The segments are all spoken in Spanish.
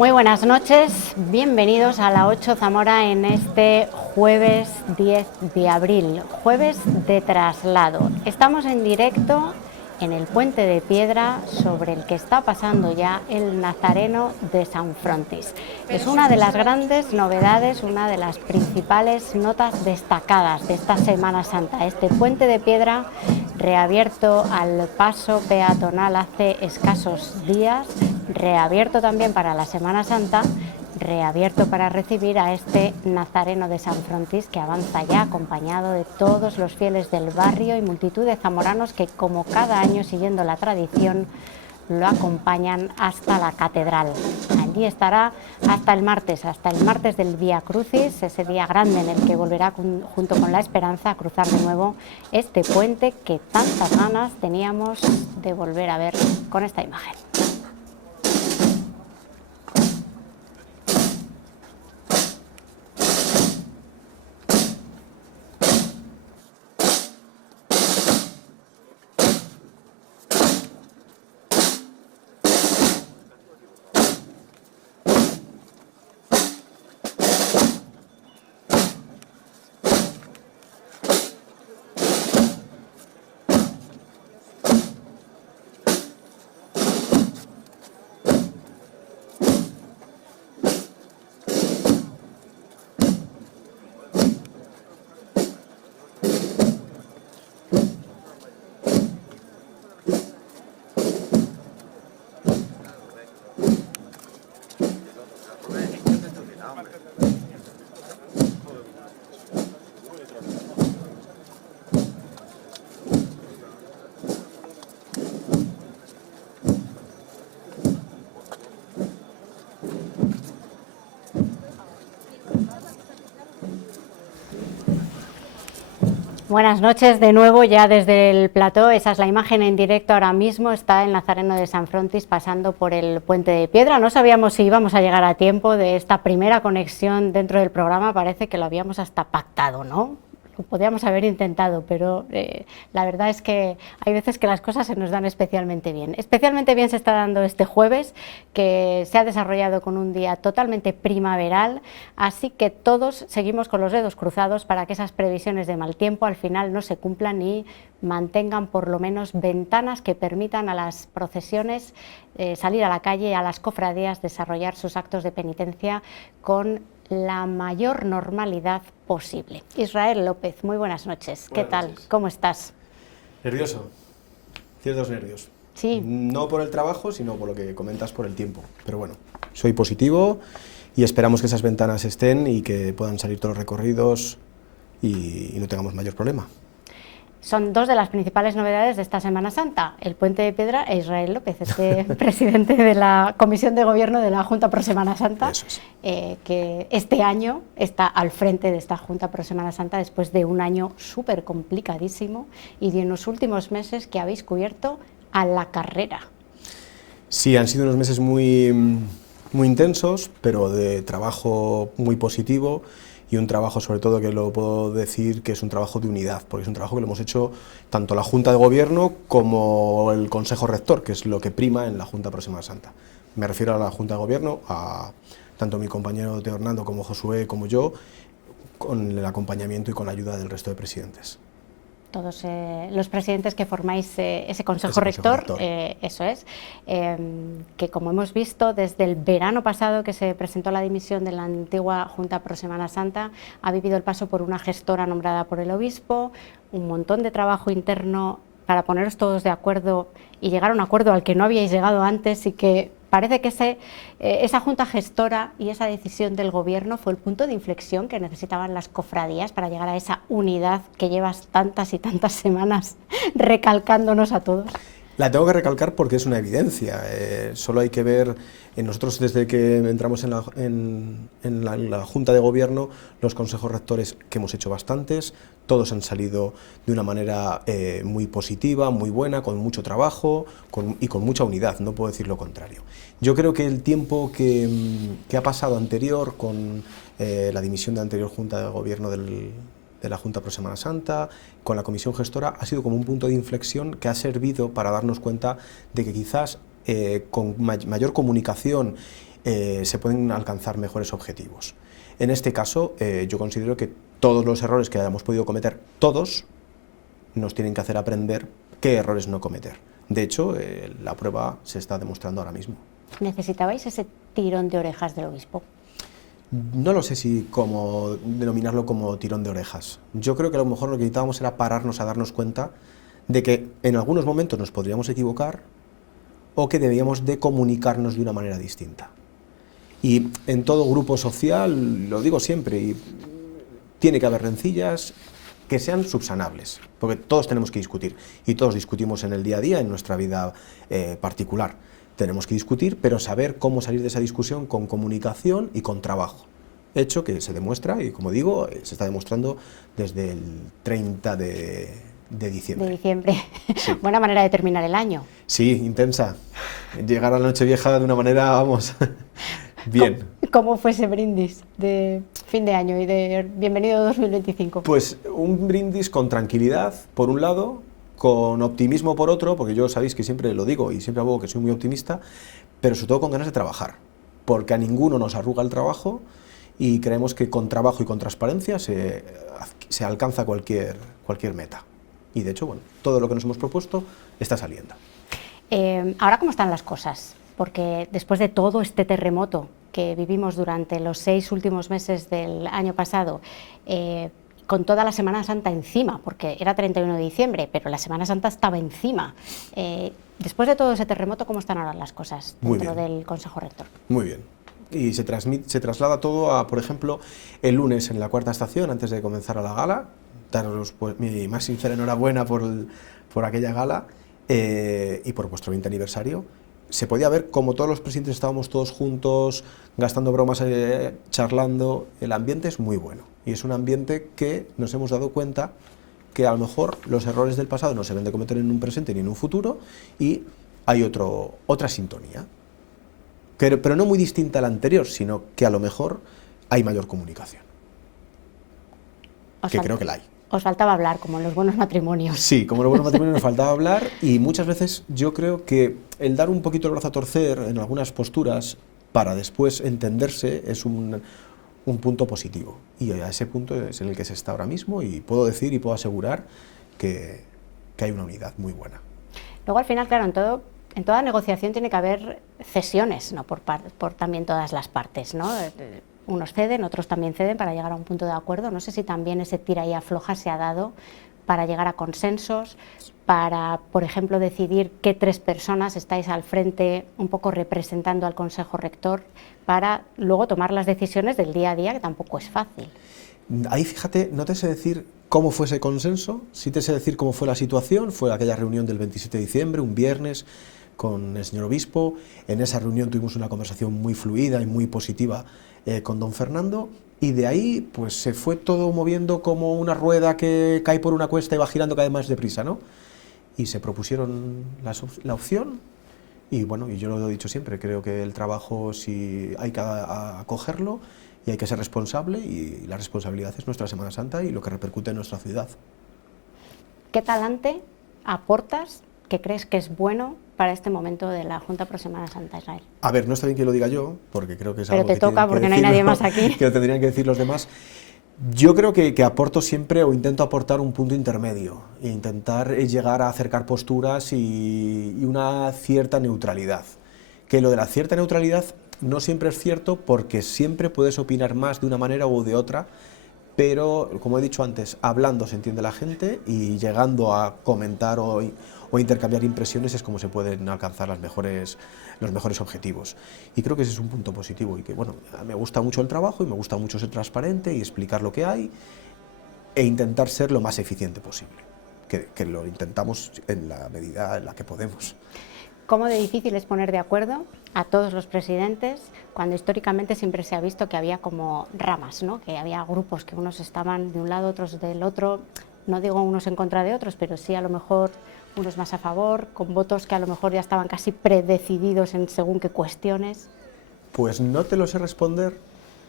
Muy buenas noches, bienvenidos a la 8 Zamora en este jueves 10 de abril, jueves de traslado. Estamos en directo en el Puente de Piedra sobre el que está pasando ya el Nazareno de San Frontis. Es una de las grandes novedades, una de las principales notas destacadas de esta Semana Santa. Este Puente de Piedra reabierto al paso peatonal hace escasos días, reabierto también para la Semana Santa, reabierto para recibir a este Nazareno de San Frontis que avanza ya acompañado de todos los fieles del barrio y multitud de zamoranos que, como cada año, siguiendo la tradición, lo acompañan hasta la catedral. Allí estará hasta el martes del Vía Crucis, ese día grande en el que volverá junto con la Esperanza a cruzar de nuevo este puente que tantas ganas teníamos de volver a ver con esta imagen. Buenas noches de nuevo ya desde el plató. Esa es la imagen en directo ahora mismo. Está el Nazareno de San Frontis pasando por el Puente de Piedra. No sabíamos si íbamos a llegar a tiempo de esta primera conexión dentro del programa. Parece que lo habíamos hasta pactado, ¿no? Lo podíamos haber intentado, pero la verdad es que hay veces que las cosas se nos dan especialmente bien. Especialmente bien se está dando este jueves, que se ha desarrollado con un día totalmente primaveral, así que todos seguimos con los dedos cruzados para que esas previsiones de mal tiempo al final no se cumplan y mantengan por lo menos ventanas que permitan a las procesiones salir a la calle, a las cofradías desarrollar sus actos de penitencia con la mayor normalidad posible. Israel López, muy buenas noches. ¿Qué tal? ¿Cómo estás? Nervioso, ciertos nervios. Sí. No por el trabajo, sino por lo que comentas por el tiempo. Pero bueno, soy positivo y esperamos que esas ventanas estén y que puedan salir todos los recorridos y no tengamos mayor problema. Son dos de las principales novedades de esta Semana Santa, el Puente de Piedra e Israel López, este presidente de la Comisión de Gobierno de la Junta Pro Semana Santa, Eso es. Que este año está al frente de esta Junta Pro Semana Santa después de un año súper complicadísimo y de unos últimos meses que habéis cubierto a la carrera. Sí, han sido unos meses muy intensos, pero de trabajo muy positivo y un trabajo, sobre todo, que lo puedo decir que es un trabajo de unidad, porque es un trabajo que lo hemos hecho tanto la Junta de Gobierno como el Consejo Rector, que es lo que prima en la Junta Pro Semana Santa. Me refiero a la Junta de Gobierno, a tanto mi compañero Teo Hernando como Josué como yo, con el acompañamiento y con la ayuda del resto de presidentes. Todos los presidentes que formáis ese Consejo Rector, eso es, que como hemos visto desde el verano pasado que se presentó la dimisión de la antigua Junta Pro Semana Santa, ha vivido el paso por una gestora nombrada por el obispo, un montón de trabajo interno para poneros todos de acuerdo y llegar a un acuerdo al que no habíais llegado antes y que parece que esa junta gestora y esa decisión del gobierno fue el punto de inflexión que necesitaban las cofradías para llegar a esa unidad que llevas tantas y tantas semanas recalcándonos a todos. La tengo que recalcar porque es una evidencia, solo hay que ver, nosotros desde que entramos en la Junta de Gobierno, los consejos rectores, que hemos hecho bastantes, todos han salido de una manera muy positiva, muy buena, con mucho trabajo y con mucha unidad, no puedo decir lo contrario. Yo creo que el tiempo que ha pasado anterior con la dimisión de la anterior Junta de Gobierno de la Junta Pro Semana Santa, con la comisión gestora, ha sido como un punto de inflexión que ha servido para darnos cuenta de que quizás con mayor comunicación se pueden alcanzar mejores objetivos. En este caso, yo considero que todos los errores que hayamos podido cometer, todos, nos tienen que hacer aprender qué errores no cometer. De hecho, la prueba se está demostrando ahora mismo. ¿Necesitabais ese tirón de orejas del obispo? No lo sé si denominarlo como tirón de orejas. Yo creo que a lo mejor lo que necesitábamos era pararnos a darnos cuenta de que en algunos momentos nos podríamos equivocar o que debíamos de comunicarnos de una manera distinta. Y en todo grupo social, lo digo siempre, y tiene que haber rencillas que sean subsanables, porque todos tenemos que discutir, y todos discutimos en el día a día, en nuestra vida particular. Tenemos que discutir, pero saber cómo salir de esa discusión con comunicación y con trabajo. Hecho que se demuestra, y como digo, se está demostrando desde el 30 de diciembre. De diciembre. Sí. Buena manera de terminar el año. Sí, intensa. Llegar a la Nochevieja de una manera, vamos, bien. ¿Cómo fue ese brindis de fin de año y de bienvenido 2025? Pues un brindis con tranquilidad, por un lado, con optimismo por otro, porque yo sabéis que siempre lo digo y siempre abogo que soy muy optimista, pero sobre todo con ganas de trabajar, porque a ninguno nos arruga el trabajo y creemos que con trabajo y con transparencia se alcanza cualquier meta. Y de hecho, bueno, todo lo que nos hemos propuesto está saliendo. Ahora, ¿cómo están las cosas? Porque después de todo este terremoto que vivimos durante los 6 últimos meses del año pasado, con toda la Semana Santa encima, porque era 31 de diciembre, pero la Semana Santa estaba encima. Después de todo ese terremoto, ¿cómo están ahora las cosas dentro del Consejo Rector? Muy bien. Y se traslada todo a, por ejemplo, el lunes en la cuarta estación, antes de comenzar a la gala. Daros pues, mi más sincera enhorabuena por aquella gala y por vuestro 20 aniversario. Se podía ver como todos los presidentes estábamos todos juntos, gastando bromas, charlando. El ambiente es muy bueno y es un ambiente que nos hemos dado cuenta que a lo mejor los errores del pasado no se deben de cometer en un presente ni en un futuro y hay otra sintonía, pero no muy distinta a la anterior, sino que a lo mejor hay mayor comunicación, que creo que la hay. Os faltaba hablar, como en los buenos matrimonios. Sí, como en los buenos matrimonios nos faltaba hablar y muchas veces yo creo que el dar un poquito el brazo a torcer en algunas posturas para después entenderse es un punto positivo y a ese punto es en el que se está ahora mismo y puedo decir y puedo asegurar que hay una unidad muy buena. Luego al final, claro, en toda negociación tiene que haber cesiones, ¿no? por también todas las partes, ¿no? Unos ceden, otros también ceden para llegar a un punto de acuerdo. No sé si también ese tira y afloja se ha dado para llegar a consensos, para, por ejemplo, decidir qué 3 personas estáis al frente, un poco representando al Consejo Rector, para luego tomar las decisiones del día a día, que tampoco es fácil. Ahí, fíjate, no te sé decir cómo fue ese consenso, sí te sé decir cómo fue la situación. Fue aquella reunión del 27 de diciembre, un viernes, con el señor obispo. En esa reunión tuvimos una conversación muy fluida y muy positiva con don Fernando, y de ahí pues se fue todo moviendo como una rueda que cae por una cuesta y va girando cada vez más deprisa, ¿no? Y se propusieron la opción, y bueno, y yo lo he dicho siempre, creo que el trabajo sí hay que acogerlo y hay que ser responsable, y la responsabilidad es nuestra Semana Santa y lo que repercute en nuestra ciudad. ¿Qué talante aportas que crees que es bueno para este momento de la Junta Pro Semana Santa Israel? A ver, no está bien que lo diga yo, porque creo que es algo que te toca, porque no hay nadie más aquí. Que lo tendrían que decir los demás. Yo creo que aporto siempre, o intento aportar un punto intermedio, e intentar llegar a acercar posturas y una cierta neutralidad. Que lo de la cierta neutralidad no siempre es cierto, porque siempre puedes opinar más de una manera u de otra, pero, como he dicho antes, hablando se entiende la gente, y llegando a comentar o intercambiar impresiones es como se pueden alcanzar los mejores objetivos. Y creo que ese es un punto positivo, y que, bueno, me gusta mucho el trabajo y me gusta mucho ser transparente y explicar lo que hay e intentar ser lo más eficiente posible, que lo intentamos en la medida en la que podemos. ¿Cómo de difícil es poner de acuerdo a todos los presidentes cuando históricamente siempre se ha visto que había como ramas, ¿no? Que había grupos que unos estaban de un lado, otros del otro, no digo unos en contra de otros, pero sí a lo mejor unos más a favor, con votos que a lo mejor ya estaban casi predecididos en según qué cuestiones? Pues no te lo sé responder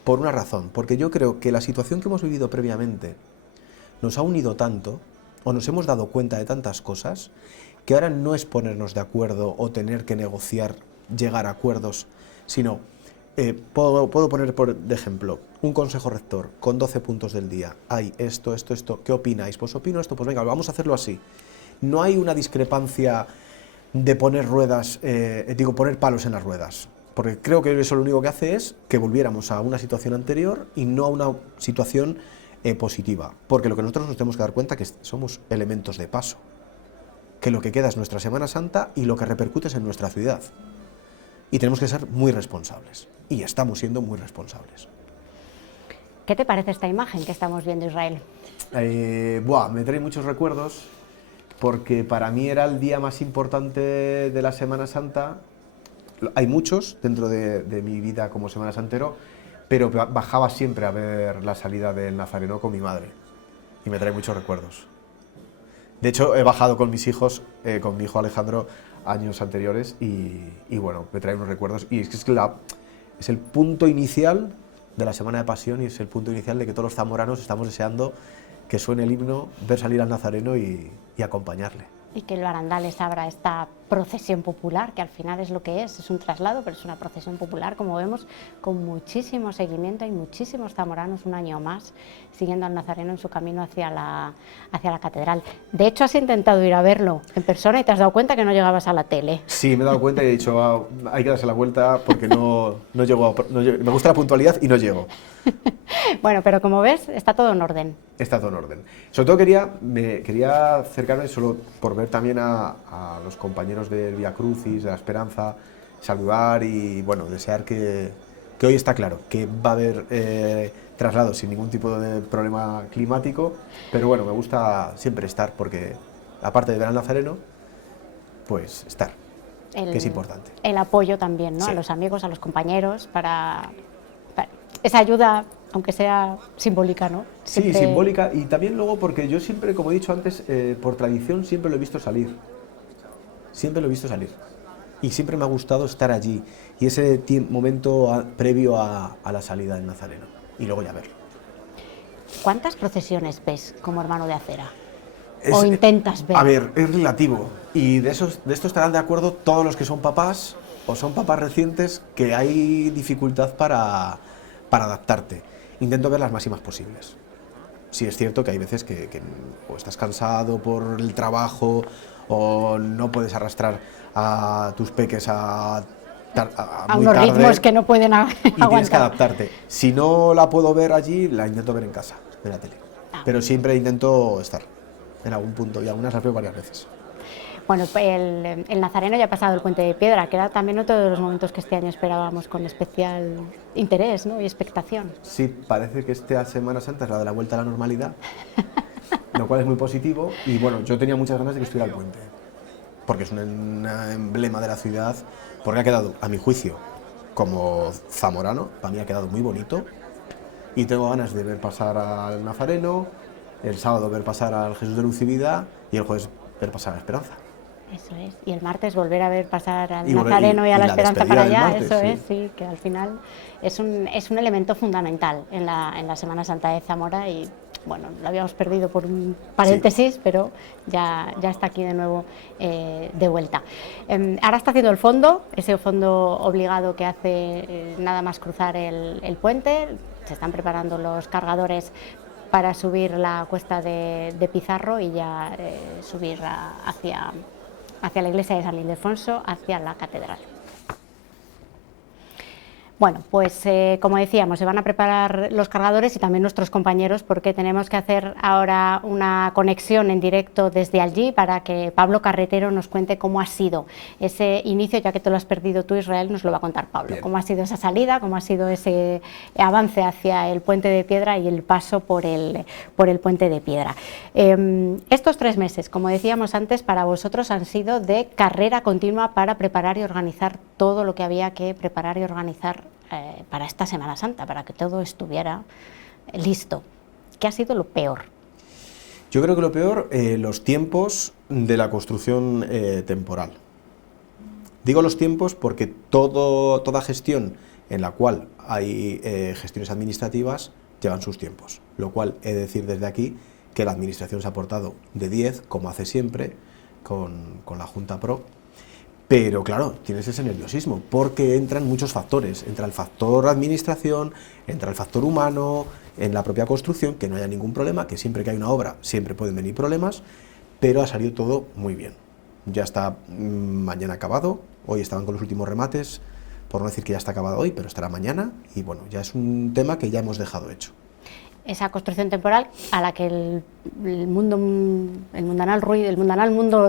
por una razón, porque yo creo que la situación que hemos vivido previamente nos ha unido tanto, o nos hemos dado cuenta de tantas cosas, que ahora no es ponernos de acuerdo o tener que negociar, llegar a acuerdos, sino puedo poner de ejemplo un consejo rector con 12 puntos del día. Hay esto, ¿qué opináis? Pues opino esto, pues venga, vamos a hacerlo así. No hay una discrepancia de poner poner palos en las ruedas, porque creo que eso lo único que hace es que volviéramos a una situación anterior y no a una situación positiva, porque lo que nosotros nos tenemos que dar cuenta es que somos elementos de paso, que lo que queda es nuestra Semana Santa y lo que repercute es en nuestra ciudad, y tenemos que ser muy responsables, y estamos siendo muy responsables. ¿Qué te parece esta imagen que estamos viendo, Israel? Me trae muchos recuerdos, porque para mí era el día más importante de la Semana Santa. Hay muchos dentro de mi vida como Semana Santero, pero bajaba siempre a ver la salida del Nazareno con mi madre, y me trae muchos recuerdos. De hecho, he bajado con mis hijos, con mi hijo Alejandro, años anteriores, y bueno, me trae unos recuerdos, y es el punto inicial de la Semana de Pasión, y es el punto inicial de que todos los zamoranos estamos deseando que suene el himno, ver salir al Nazareno y acompañarle. Y que el barandal les abra esta procesión popular, que al final es lo que es un traslado, pero es una procesión popular, como vemos, con muchísimo seguimiento. Hay muchísimos zamoranos un año más siguiendo al Nazareno en su camino hacia la catedral. De hecho, has intentado ir a verlo en persona y te has dado cuenta que no llegabas a la tele. Sí, me he dado cuenta y he dicho, hay que darse la vuelta porque no llego, me gusta la puntualidad y no llego. Bueno, pero como ves, está todo en orden. Está todo en orden. Sobre todo quería acercarme solo por ver también a los compañeros del Vía Crucis, de la Esperanza, saludar y bueno, desear que hoy está claro, que va a haber traslados sin ningún tipo de problema climático, pero bueno, me gusta siempre estar porque, aparte de ver al Nazareno, pues estar, que es importante. El apoyo también, ¿no? Sí. A los amigos, a los compañeros, para esa ayuda, aunque sea simbólica, ¿no? Siempre... Sí, simbólica, y también luego porque yo siempre, como he dicho antes, por tradición siempre lo he visto salir. Siempre lo he visto salir. Y siempre me ha gustado estar allí. Y ese momento previo a la salida del Nazareno. Y luego ya verlo. ¿Cuántas procesiones ves como hermano de acera? ¿O intentas ver? A ver, es relativo. Y de esto estarán de acuerdo todos los que son papás o son papás recientes, que hay dificultad para adaptarte. Intento ver las máximas posibles. Sí es cierto que hay veces que o estás cansado por el trabajo o no puedes arrastrar a tus peques a muy unos tarde, ritmos que no pueden y tienes que aguantar. adaptarte. Si no la puedo ver allí, la intento ver en casa, en la tele. Pero siempre intento estar en algún punto, y algunas las veo varias veces. Bueno, el Nazareno ya ha pasado el Puente de Piedra, que era también otro de los momentos que este año esperábamos con especial interés, ¿no? Y expectación. Sí, parece que esta Semana Santa es la de la vuelta a la normalidad, lo cual es muy positivo, y bueno, yo tenía muchas ganas de que estuviera el puente, porque es un emblema de la ciudad, porque ha quedado, a mi juicio, como zamorano, para mí ha quedado muy bonito, y tengo ganas de ver pasar al Nazareno, el sábado ver pasar al Jesús de Luz y Vida, y el jueves ver pasar a la Esperanza. Eso es, y el martes volver a ver pasar al Nazareno y a la Esperanza para allá, martes, eso es, sí, que al final es un elemento fundamental en la Semana Santa de Zamora, y bueno, lo habíamos perdido por un paréntesis, sí, pero ya está aquí de nuevo de vuelta. Ahora está haciendo el fondo, ese fondo obligado que hace nada más cruzar el puente. Se están preparando los cargadores para subir la cuesta de Pizarro y ya subir hacia la iglesia de San Ildefonso, hacia la catedral. Bueno, pues como decíamos, se van a preparar los cargadores y también nuestros compañeros, porque tenemos que hacer ahora una conexión en directo desde allí para que Pablo Carretero nos cuente cómo ha sido ese inicio, ya que te lo has perdido tú, Israel, nos lo va a contar Pablo. Bien. Cómo ha sido esa salida, cómo ha sido ese avance hacia el Puente de Piedra y el paso por el Puente de Piedra. Estos 3 meses, como decíamos antes, para vosotros han sido de carrera continua para preparar y organizar todo lo que había que preparar y organizar para esta Semana Santa, para que todo estuviera listo. ¿Qué ha sido lo peor? Yo creo que lo peor, los tiempos de la construcción temporal. Digo los tiempos porque toda gestión en la cual hay gestiones administrativas llevan sus tiempos, lo cual he de decir desde aquí que la Administración se ha portado de 10, como hace siempre, con la Junta Pro, Pero claro, tienes ese nerviosismo, porque entran muchos factores. Entra el factor administración, entra el factor humano, en la propia construcción, que no haya ningún problema, que siempre que hay una obra siempre pueden venir problemas, pero ha salido todo muy bien. Ya está mañana acabado, hoy estaban con los últimos remates, por no decir que ya está acabado hoy, pero estará mañana, y bueno, ya es un tema que ya hemos dejado hecho. Esa construcción temporal a la que el mundo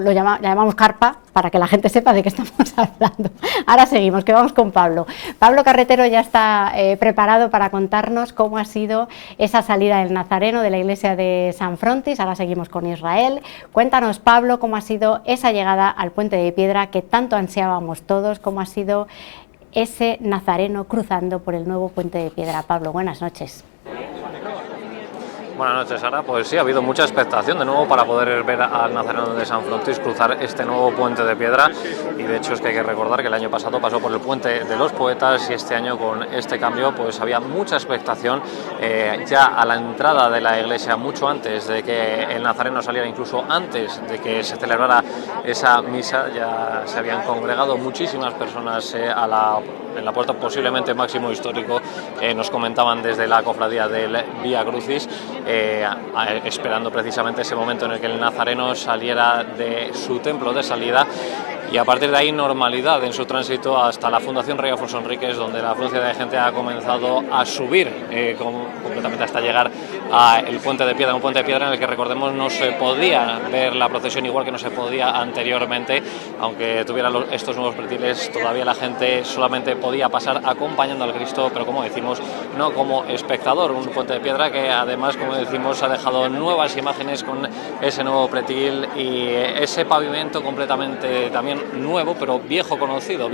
lo llamamos carpa, para que la gente sepa de qué estamos hablando. Ahora seguimos, que vamos con Pablo. Pablo Carretero ya está preparado para contarnos cómo ha sido esa salida del Nazareno de la iglesia de San Frontis. Ahora seguimos con Israel. Cuéntanos, Pablo, cómo ha sido esa llegada al Puente de Piedra que tanto ansiábamos todos, cómo ha sido ese Nazareno cruzando por el nuevo Puente de Piedra. Pablo, buenas noches. Buenas noches, Sara. Pues sí, ha habido mucha expectación de nuevo para poder ver al Nazareno de San Frontis cruzar este nuevo Puente de Piedra, y de hecho es que hay que recordar que el año pasado pasó por el Puente de los Poetas, y este año con este cambio pues había mucha expectación ya a la entrada de la iglesia, mucho antes de que el Nazareno saliera, incluso antes de que se celebrara esa misa. Ya se habían congregado muchísimas personas en la puerta, posiblemente máximo histórico, nos comentaban desde la cofradía del Vía Crucis, esperando precisamente ese momento en el que el Nazareno saliera de su templo de salida, y a partir de ahí normalidad en su tránsito hasta la Fundación Rey Afonso Enríquez, donde la afluencia de gente ha comenzado a subir completamente hasta llegar al Puente de Piedra, un Puente de Piedra en el que, recordemos, no se podía ver la procesión igual que no se podía anteriormente, aunque tuviera estos nuevos pretiles. Todavía la gente solamente podía pasar acompañando al Cristo, pero como decimos, no como espectador. Un Puente de Piedra que además, como decimos, ha dejado nuevas imágenes con ese nuevo pretil y ese pavimento completamente también nuevo, pero viejo conocido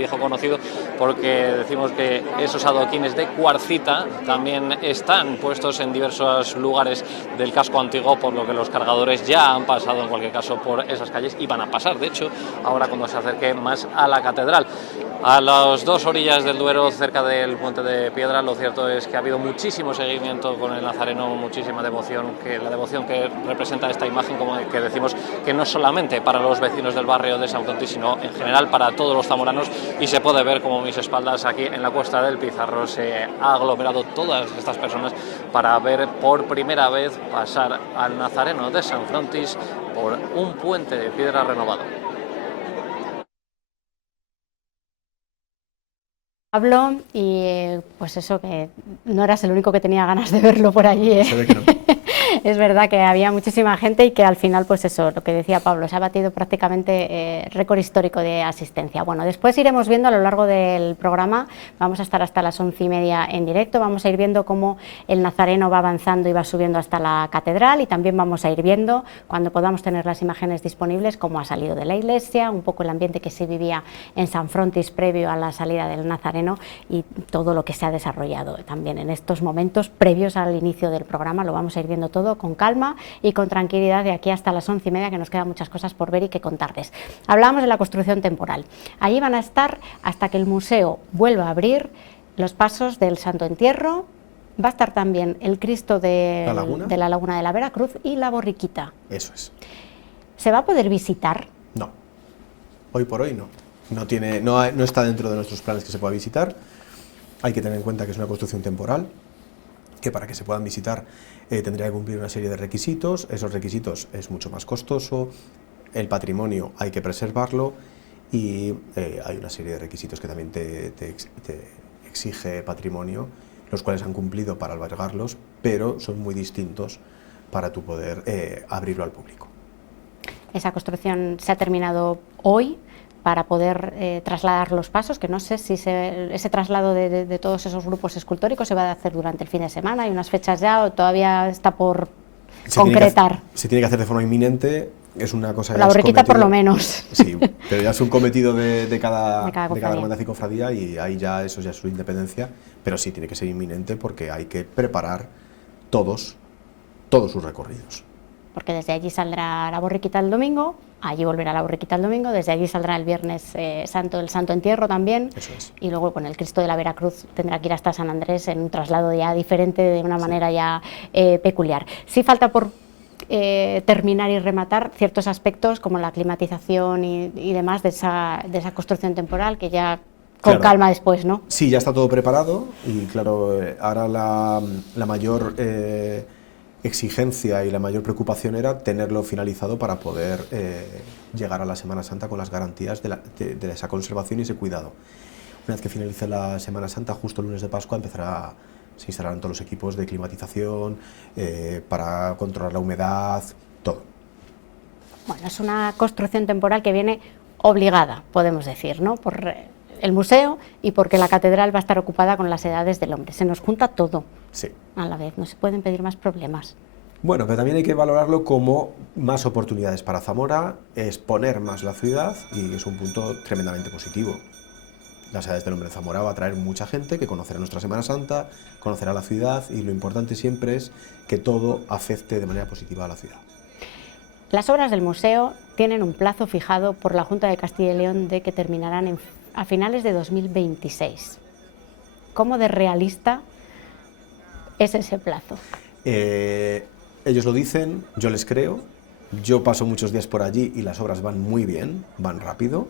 porque decimos que esos adoquines de cuarcita también están puestos en diversos lugares del casco antiguo, por lo que los cargadores ya han pasado en cualquier caso por esas calles y van a pasar, de hecho, ahora cuando se acerque más a la catedral. A las dos orillas del Duero, cerca del Puente de Piedra, lo cierto es que ha habido muchísimo seguimiento con el Nazareno, muchísima devoción, la devoción que representa esta imagen, como que decimos, que no solamente para los vecinos del barrio de San Frontis, sino en general para todos los zamoranos, y se puede ver como a mis espaldas aquí en la Cuesta del Pizarro se ha aglomerado todas estas personas para ver por primera vez pasar al Nazareno de San Frontis por un Puente de Piedra renovado. Pablo, y pues eso, que no eras el único que tenía ganas de verlo por allí, ¿eh? Se ve que no. Es verdad que había muchísima gente y que al final, pues eso, lo que decía Pablo, se ha batido prácticamente récord histórico de asistencia. Bueno, después iremos viendo a lo largo del programa, vamos a estar hasta las 11:30 en directo, vamos a ir viendo cómo el Nazareno va avanzando y va subiendo hasta la catedral, y también vamos a ir viendo, cuando podamos tener las imágenes disponibles, cómo ha salido de la iglesia, un poco el ambiente que se vivía en San Frontis previo a la salida del Nazareno y todo lo que se ha desarrollado también en estos momentos previos al inicio del programa. Lo vamos a ir viendo todo con calma y con tranquilidad de aquí hasta las 11:30, que nos quedan muchas cosas por ver y que contarles. Hablábamos de la construcción temporal. Allí van a estar hasta que el museo vuelva a abrir los pasos del Santo Entierro. Va a estar también el Cristo de la Laguna de la Veracruz y la borriquita. Eso es. ¿Se va a poder visitar? No, hoy por hoy no. No está dentro de nuestros planes que se pueda visitar. Hay que tener en cuenta que es una construcción temporal, que para que se puedan visitar tendría que cumplir una serie de requisitos. Esos requisitos es mucho más costoso, el patrimonio hay que preservarlo, y hay una serie de requisitos que también te exige patrimonio, los cuales han cumplido para albergarlos, pero son muy distintos para tu poder abrirlo al público. Esa construcción se ha terminado hoy para poder trasladar los pasos, que no sé si ese traslado de todos esos grupos escultóricos se va a hacer durante el fin de semana. ¿Hay unas fechas ya o todavía está por concretar? Se tiene que hacer de forma inminente, es una cosa... La borriquita por lo menos. Sí, pero ya es un cometido de cada hermandad y cofradía, y ahí ya eso ya es su independencia, pero sí tiene que ser inminente porque hay que preparar todos sus recorridos. Porque desde allí saldrá la borriquita el domingo, allí volverá la borriquita el domingo, desde allí saldrá el viernes santo, el Santo Entierro también, eso es. Y luego con el Cristo de la Veracruz tendrá que ir hasta San Andrés en un traslado ya diferente, de una manera ya peculiar. Sí falta por terminar y rematar ciertos aspectos como la climatización y demás de esa construcción temporal que ya con Claro. calma después, ¿no? Sí, ya está todo preparado y claro, ahora la mayor exigencia y la mayor preocupación era tenerlo finalizado para poder llegar a la Semana Santa con las garantías de esa conservación y ese cuidado. Una vez que finalice la Semana Santa, justo el lunes de Pascua, se instalarán todos los equipos de climatización para controlar la humedad, todo. Bueno, es una construcción temporal que viene obligada, podemos decir, ¿no? Por el museo y porque la catedral va a estar ocupada con las edades del hombre. Se nos junta todo Sí. a la vez, no se pueden pedir más problemas. Bueno, pero también hay que valorarlo como más oportunidades para Zamora, exponer más la ciudad y es un punto tremendamente positivo. Las edades del hombre de Zamora va a atraer mucha gente que conocerá nuestra Semana Santa, conocerá la ciudad y lo importante siempre es que todo afecte de manera positiva a la ciudad. Las obras del museo tienen un plazo fijado por la Junta de Castilla y León de que terminarán a finales de 2026. ¿Cómo de realista es ese plazo? Ellos lo dicen, yo les creo, yo paso muchos días por allí y las obras van muy bien, van rápido,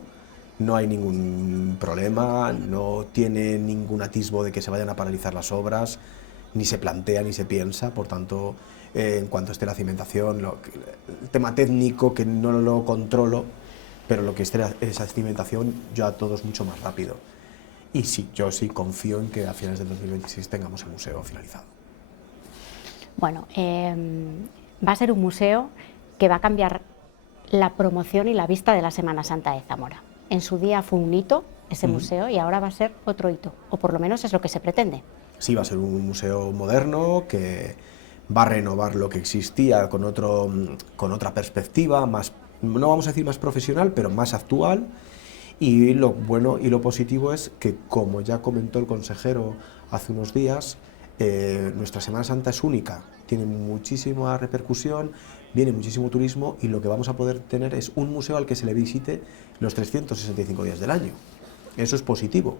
no hay ningún problema, no tiene ningún atisbo de que se vayan a paralizar las obras, ni se plantea ni se piensa, por tanto, en cuanto esté la cimentación, el tema técnico que no lo controlo, pero lo que esté esa cimentación ya todo es mucho más rápido. Y sí, yo sí confío en que a finales del 2026 tengamos el museo finalizado. Bueno, va a ser un museo que va a cambiar la promoción y la vista de la Semana Santa de Zamora. En su día fue un hito ese museo y ahora va a ser otro hito, o por lo menos es lo que se pretende. Sí, va a ser un museo moderno que va a renovar lo que existía con otra perspectiva, más, no vamos a decir más profesional, pero más actual. Y lo bueno y lo positivo es que, como ya comentó el consejero hace unos días, nuestra Semana Santa es única, tiene muchísima repercusión, viene muchísimo turismo y lo que vamos a poder tener es un museo al que se le visite los 365 días del año. Eso es positivo,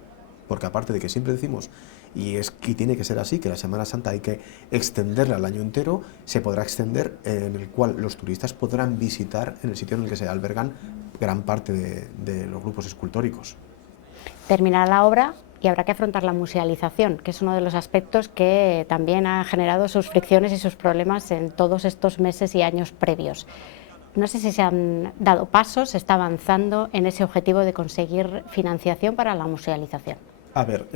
porque aparte de que siempre decimos, y tiene que ser así, que la Semana Santa hay que extenderla al año entero, se podrá extender en el cual los turistas podrán visitar en el sitio en el que se albergan gran parte de los grupos escultóricos. Terminará la obra y habrá que afrontar la musealización, que es uno de los aspectos que también ha generado sus fricciones y sus problemas en todos estos meses y años previos. No sé si se han dado pasos, se está avanzando en ese objetivo de conseguir financiación para la musealización. A ver,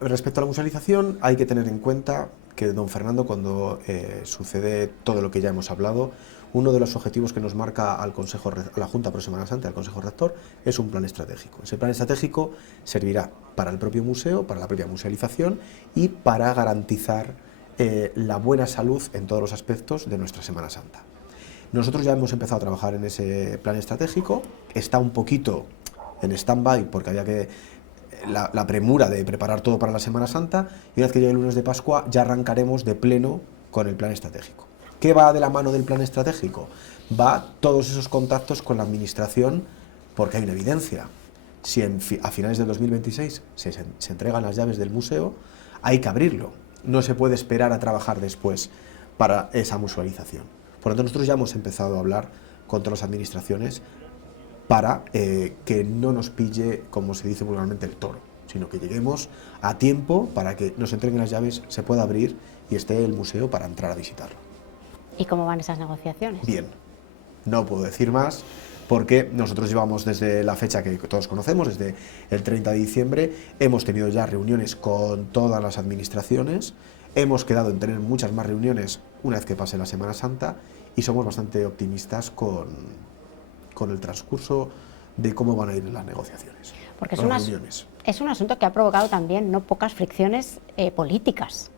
respecto a la musealización hay que tener en cuenta que don Fernando, cuando sucede todo lo que ya hemos hablado, uno de los objetivos que nos marca a la Junta por Semana Santa, al Consejo Rector, es un plan estratégico. Ese plan estratégico servirá para el propio museo, para la propia musealización y para garantizar la buena salud en todos los aspectos de nuestra Semana Santa. Nosotros ya hemos empezado a trabajar en ese plan estratégico, está un poquito en stand-by porque había que la premura de preparar todo para la Semana Santa y una vez que llegue el lunes de Pascua ya arrancaremos de pleno con el plan estratégico. ¿Qué va de la mano del plan estratégico? Va todos esos contactos con la administración porque hay una evidencia. Si a finales del 2026 se entregan las llaves del museo, hay que abrirlo. No se puede esperar a trabajar después para esa musealización. Por lo tanto, nosotros ya hemos empezado a hablar con todas las administraciones para que no nos pille, como se dice vulgarmente, el toro, sino que lleguemos a tiempo para que nos entreguen las llaves, se pueda abrir y esté el museo para entrar a visitarlo. ¿Y cómo van esas negociaciones? Bien, no puedo decir más porque nosotros llevamos desde la fecha que todos conocemos, desde el 30 de diciembre, hemos tenido ya reuniones con todas las administraciones, hemos quedado en tener muchas más reuniones una vez que pase la Semana Santa y somos bastante optimistas con el transcurso de cómo van a ir las negociaciones. Porque es un asunto que ha provocado también no pocas fricciones políticas.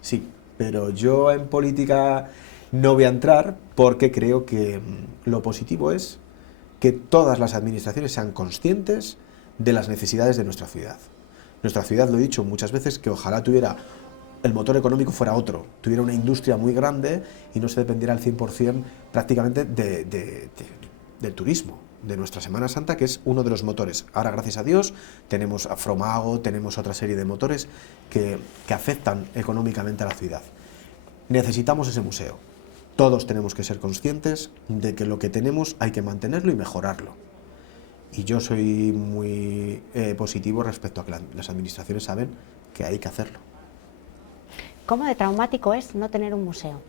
Sí, pero yo en política no voy a entrar porque creo que lo positivo es que todas las administraciones sean conscientes de las necesidades de nuestra ciudad. Nuestra ciudad, lo he dicho muchas veces, que ojalá tuviera el motor económico fuera otro, tuviera una industria muy grande y no se dependiera al 100% prácticamente del turismo, de nuestra Semana Santa, que es uno de los motores. Ahora, gracias a Dios, tenemos a Fromago, tenemos otra serie de motores que afectan económicamente a la ciudad. Necesitamos ese museo. todos tenemos que ser conscientes de que lo que tenemos hay que mantenerlo y mejorarlo. Y yo soy muy positivo respecto a que las administraciones saben que hay que hacerlo. ¿Cómo de traumático es no tener un museo?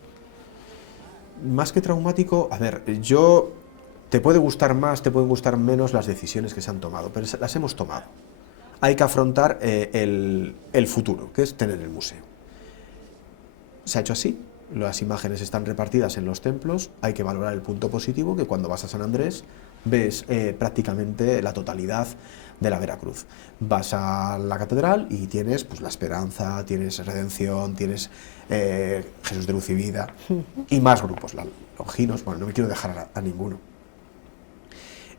Más que traumático, a ver, te puede gustar más, te pueden gustar menos las decisiones que se han tomado, pero las hemos tomado. Hay que afrontar el futuro, que es tener el museo. Se ha hecho así, las imágenes están repartidas en los templos, hay que valorar el punto positivo, que cuando vas a San Andrés ves prácticamente la totalidad de la Veracruz. Vas a la catedral y tienes pues, la esperanza, tienes redención, tienes Jesús de Luz y Vida y más grupos, Longinos, bueno, no me quiero dejar a ninguno.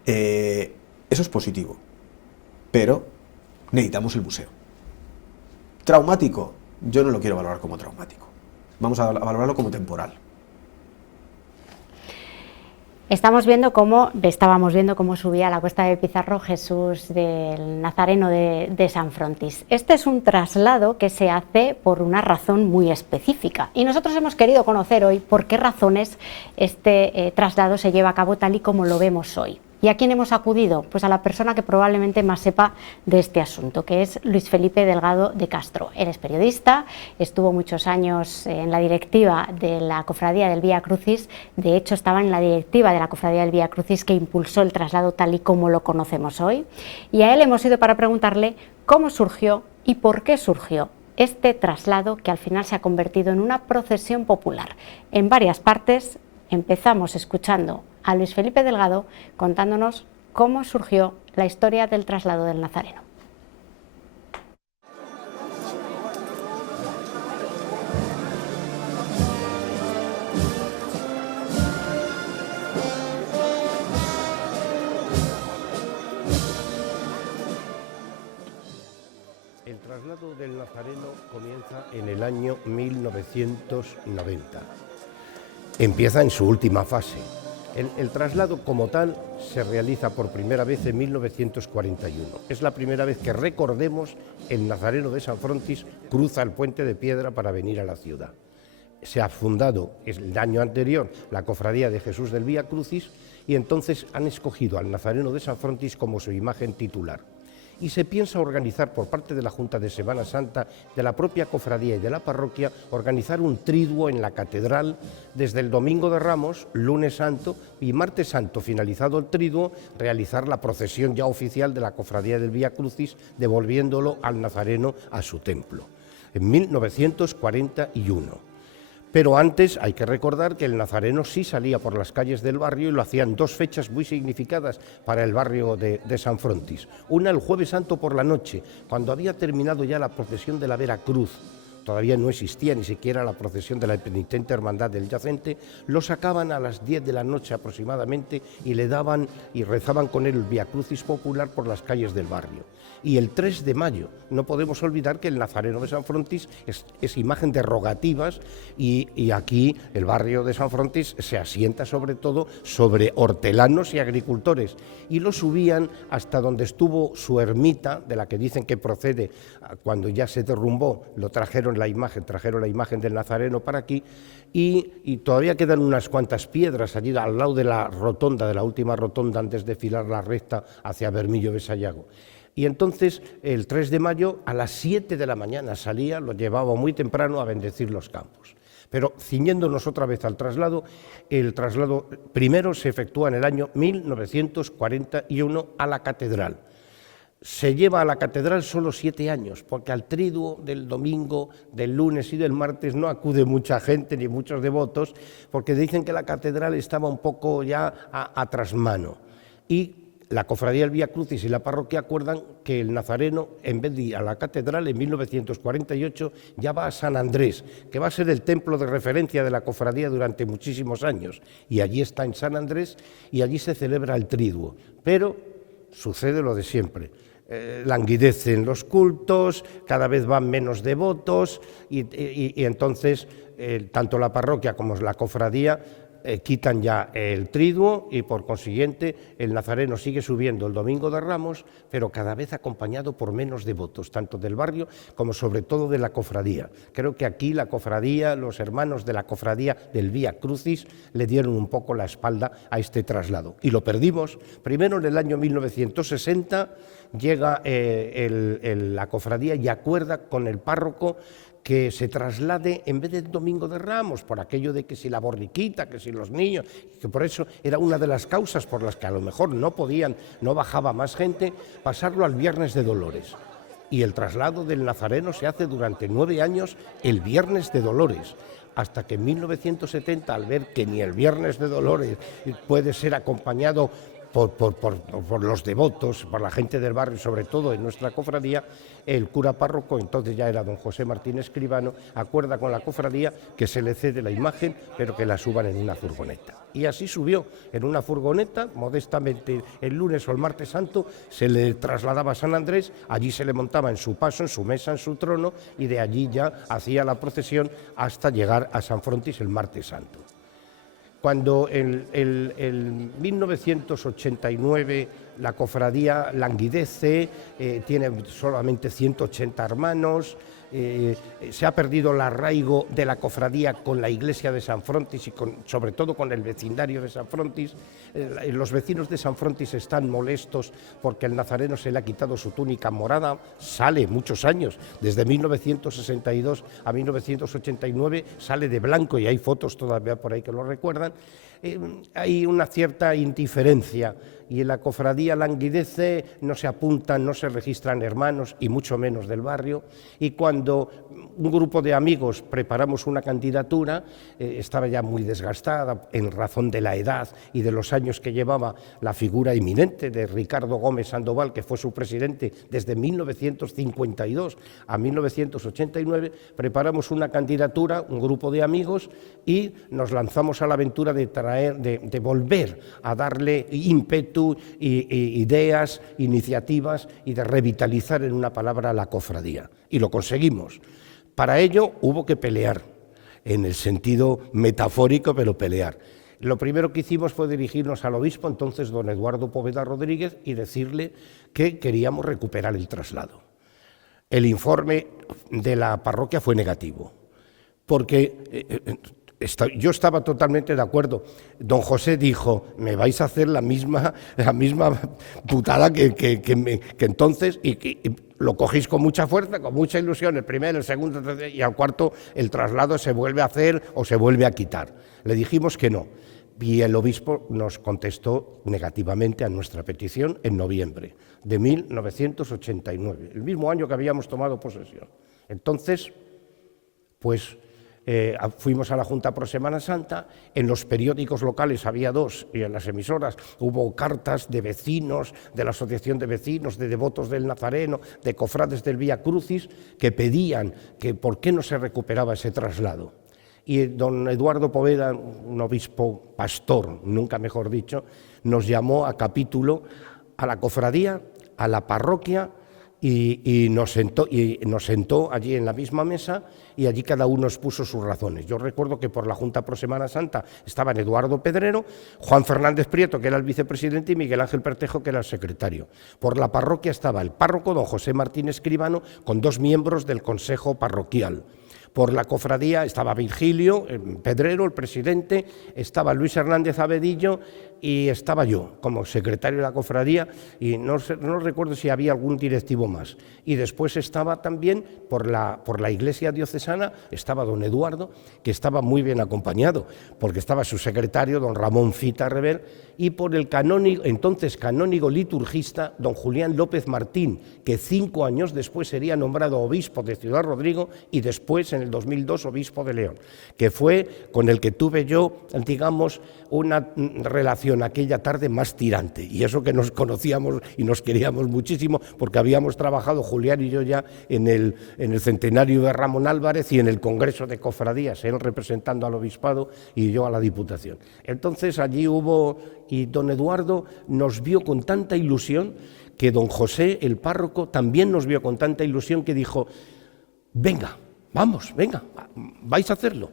Eso es positivo, pero necesitamos el museo. Traumático, yo no lo quiero valorar como traumático. Vamos a valorarlo como temporal. Estábamos viendo cómo subía a la cuesta de Pizarro Jesús del Nazareno de San Frontis. Este es un traslado que se hace por una razón muy específica y nosotros hemos querido conocer hoy por qué razones este traslado se lleva a cabo tal y como lo vemos hoy. ¿Y a quién hemos acudido? Pues a la persona que probablemente más sepa de este asunto, que es Luis Felipe Delgado de Castro. Él es periodista, estuvo muchos años en la directiva de la Cofradía del Vía Crucis, de hecho estaba en la directiva de la Cofradía del Vía Crucis que impulsó el traslado tal y como lo conocemos hoy. Y a él hemos ido para preguntarle cómo surgió y por qué surgió este traslado que al final se ha convertido en una procesión popular. En varias partes empezamos escuchando a Luis Felipe Delgado contándonos cómo surgió la historia del traslado del Nazareno. El traslado del Nazareno comienza en el año 1990. Empieza en su última fase. El traslado como tal se realiza por primera vez en 1941. Es la primera vez que, recordemos, el Nazareno de San Frontis cruza el puente de piedra para venir a la ciudad. Se ha fundado el año anterior la Cofradía de Jesús del Vía Crucis y entonces han escogido al Nazareno de San Frontis como su imagen titular. Y se piensa organizar por parte de la Junta de Semana Santa, de la propia cofradía y de la parroquia, organizar un triduo en la catedral desde el Domingo de Ramos, lunes santo y martes santo, finalizado el triduo, realizar la procesión ya oficial de la cofradía del Vía Crucis, devolviéndolo al Nazareno a su templo, en 1941. Pero antes hay que recordar que el Nazareno sí salía por las calles del barrio y lo hacían dos fechas muy significadas para el barrio de San Frontis. Una el Jueves Santo por la noche, cuando había terminado ya la procesión de la Veracruz. Todavía no existía ni siquiera la procesión de la penitente hermandad del Yacente, lo sacaban a las 10 de la noche aproximadamente y le daban y rezaban con él el Vía Crucis popular por las calles del barrio. Y el 3 de mayo, no podemos olvidar que el Nazareno de San Frontis es imagen de rogativas y aquí el barrio de San Frontis se asienta sobre todo sobre hortelanos y agricultores y lo subían hasta donde estuvo su ermita, de la que dicen que procede cuando ya se derrumbó, trajeron la imagen del Nazareno para aquí y todavía quedan unas cuantas piedras allí al lado de la rotonda, de la última rotonda antes de filar la recta hacia Bermillo de Sayago. Y entonces el 3 de mayo a las 7 de la mañana salía, lo llevaba muy temprano a bendecir los campos. Pero ciñéndonos otra vez al traslado, el traslado primero se efectúa en el año 1941 a la catedral. Se lleva a la catedral solo 7 años, porque al triduo del domingo, del lunes y del martes no acude mucha gente ni muchos devotos, porque dicen que la catedral estaba un poco ya a trasmano. Y la Cofradía del Vía Crucis y la parroquia acuerdan que el Nazareno, en vez de ir a la catedral, en 1948 ya va a San Andrés, que va a ser el templo de referencia de la cofradía durante muchísimos años. Y allí está en San Andrés y allí se celebra el triduo. Pero sucede lo de siempre. Languidecen los cultos, cada vez van menos devotos y entonces tanto la parroquia como la cofradía quitan ya el triduo y por consiguiente el nazareno sigue subiendo el Domingo de Ramos, pero cada vez acompañado por menos devotos, tanto del barrio como sobre todo de la cofradía. Creo que aquí la cofradía, los hermanos de la cofradía del Vía Crucis le dieron un poco la espalda a este traslado y lo perdimos. Primero en el año 1960 llega la cofradía y acuerda con el párroco que se traslade en vez del Domingo de Ramos, por aquello de que si la borriquita, que si los niños, que por eso era una de las causas por las que a lo mejor no bajaba más gente, pasarlo al Viernes de Dolores. Y el traslado del nazareno se hace durante 9 años el Viernes de Dolores, hasta que en 1970, al ver que ni el Viernes de Dolores puede ser acompañado por los devotos, por la gente del barrio, sobre todo en nuestra cofradía, el cura párroco, entonces ya era don José Martín Escribano, acuerda con la cofradía que se le cede la imagen, pero que la suban en una furgoneta. Y así subió en una furgoneta, modestamente el lunes o el martes santo, se le trasladaba a San Andrés, allí se le montaba en su paso, en su mesa, en su trono, y de allí ya hacía la procesión hasta llegar a San Frontis el martes santo. Cuando en 1989 la cofradía languidece, tiene solamente 180 hermanos, se ha perdido el arraigo de la cofradía con la iglesia de San Frontis y sobre todo con el vecindario de San Frontis. Los vecinos de San Frontis están molestos porque el nazareno se le ha quitado su túnica morada, sale muchos años, desde 1962 a 1989 sale de blanco y hay fotos todavía por ahí que lo recuerdan. Hay una cierta indiferencia y en la cofradía languidece, no se apuntan, no se registran hermanos y mucho menos del barrio, y cuando un grupo de amigos preparamos una candidatura, estaba ya muy desgastada en razón de la edad y de los años que llevaba la figura eminente de Ricardo Gómez Sandoval, que fue su presidente desde 1952 a 1989, preparamos una candidatura, un grupo de amigos, y nos lanzamos a la aventura de volver a darle ímpetu, ideas, iniciativas y de revitalizar, en una palabra, la cofradía. Y lo conseguimos. Para ello hubo que pelear, en el sentido metafórico, pero pelear. Lo primero que hicimos fue dirigirnos al obispo, entonces don Eduardo Poveda Rodríguez, y decirle que queríamos recuperar el traslado. El informe de la parroquia fue negativo, porque yo estaba totalmente de acuerdo. Don José dijo, me vais a hacer la misma putada que entonces, y lo cogéis con mucha fuerza, con mucha ilusión, el primero, el segundo, el tercero, y al cuarto el traslado se vuelve a hacer o se vuelve a quitar. Le dijimos que no, y el obispo nos contestó negativamente a nuestra petición en noviembre de 1989, el mismo año que habíamos tomado posesión. Entonces, pues fuimos a la Junta por Semana Santa, en los periódicos locales había 2 y en las emisoras hubo cartas de vecinos, de la Asociación de Vecinos, de devotos del Nazareno, de cofrades del Vía Crucis, que pedían que por qué no se recuperaba ese traslado. Y don Eduardo Poveda, un obispo pastor, nunca mejor dicho, nos llamó a capítulo a la cofradía, a la parroquia, y nos sentó allí en la misma mesa, y allí cada uno expuso sus razones. Yo recuerdo que por la Junta Pro Semana Santa estaban Eduardo Pedrero, Juan Fernández Prieto, que era el vicepresidente, y Miguel Ángel Pertejo, que era el secretario. Por la parroquia estaba el párroco, don José Martín Escribano, con 2 miembros del Consejo Parroquial. Por la cofradía estaba Virgilio Pedrero, el presidente, estaba Luis Hernández Abedillo y estaba yo como secretario de la cofradía, y no recuerdo si había algún directivo más. Y después estaba también por la iglesia diocesana, estaba don Eduardo, que estaba muy bien acompañado, porque estaba su secretario, don Ramón Fita Rever, y por el entonces canónigo liturgista, don Julián López Martín, que 5 años después sería nombrado obispo de Ciudad Rodrigo y después, en el 2002, obispo de León, que fue con el que tuve yo, digamos, una relación aquella tarde más tirante, y eso que nos conocíamos y nos queríamos muchísimo, porque habíamos trabajado Julián y yo ya en el centenario de Ramón Álvarez y en el Congreso de Cofradías, él representando al obispado y yo a la Diputación. Entonces allí y don Eduardo nos vio con tanta ilusión, que don José, el párroco, también nos vio con tanta ilusión, que dijo, venga, vamos, venga, vais a hacerlo.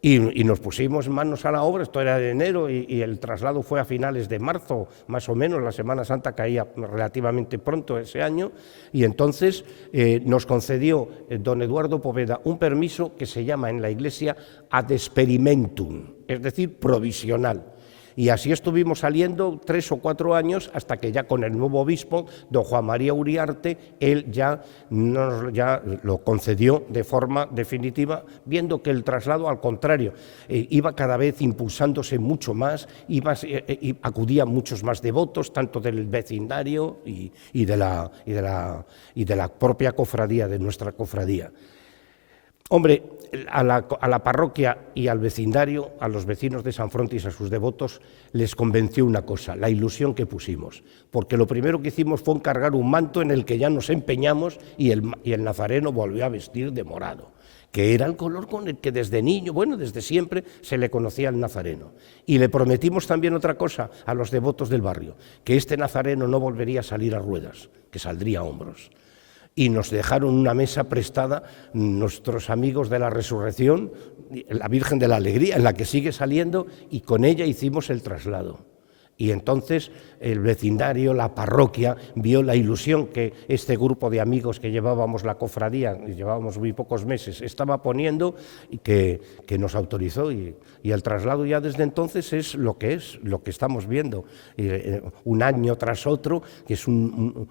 Y nos pusimos manos a la obra, esto era de enero, y el traslado fue a finales de marzo, más o menos, la Semana Santa caía relativamente pronto ese año, y entonces nos concedió don Eduardo Poveda un permiso que se llama en la Iglesia ad experimentum, es decir, provisional. Y así estuvimos saliendo 3 o 4 años hasta que ya con el nuevo obispo, don Juan María Uriarte, él ya lo concedió de forma definitiva, viendo que el traslado, al contrario, iba cada vez impulsándose mucho más, acudían muchos más devotos, tanto del vecindario y de la propia cofradía, de nuestra cofradía. Hombre, a la parroquia y al vecindario, a los vecinos de San Frontis, a sus devotos, les convenció una cosa, la ilusión que pusimos, porque lo primero que hicimos fue encargar un manto en el que ya nos empeñamos y el nazareno volvió a vestir de morado, que era el color con el que desde niño, bueno, desde siempre se le conocía al nazareno. Y le prometimos también otra cosa a los devotos del barrio, que este nazareno no volvería a salir a ruedas, que saldría a hombros. Y nos dejaron una mesa prestada nuestros amigos de la Resurrección, la Virgen de la Alegría, en la que sigue saliendo, y con ella hicimos el traslado. Y entonces el vecindario, la parroquia, vio la ilusión que este grupo de amigos que llevábamos la cofradía, y llevábamos muy pocos meses, estaba poniendo, y que nos autorizó. Y el traslado ya desde entonces es lo que estamos viendo, un año tras otro, que es un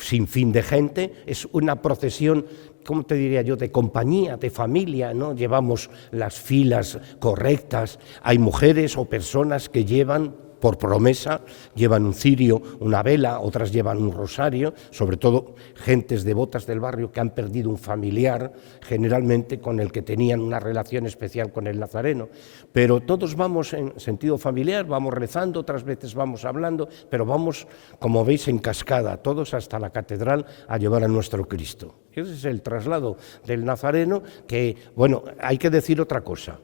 sinfín de gente, es una procesión, ¿cómo te diría yo?, de compañía, de familia, ¿no? Llevamos las filas correctas, hay mujeres o personas que llevan, por promesa, llevan un cirio, una vela, otras llevan un rosario, sobre todo gentes devotas del barrio que han perdido un familiar, generalmente con el que tenían una relación especial con el nazareno. Pero todos vamos en sentido familiar, vamos rezando, otras veces vamos hablando, pero vamos, como veis, en cascada, todos hasta la catedral a llevar a nuestro Cristo. Ese es el traslado del nazareno, que, bueno, hay que decir otra cosa.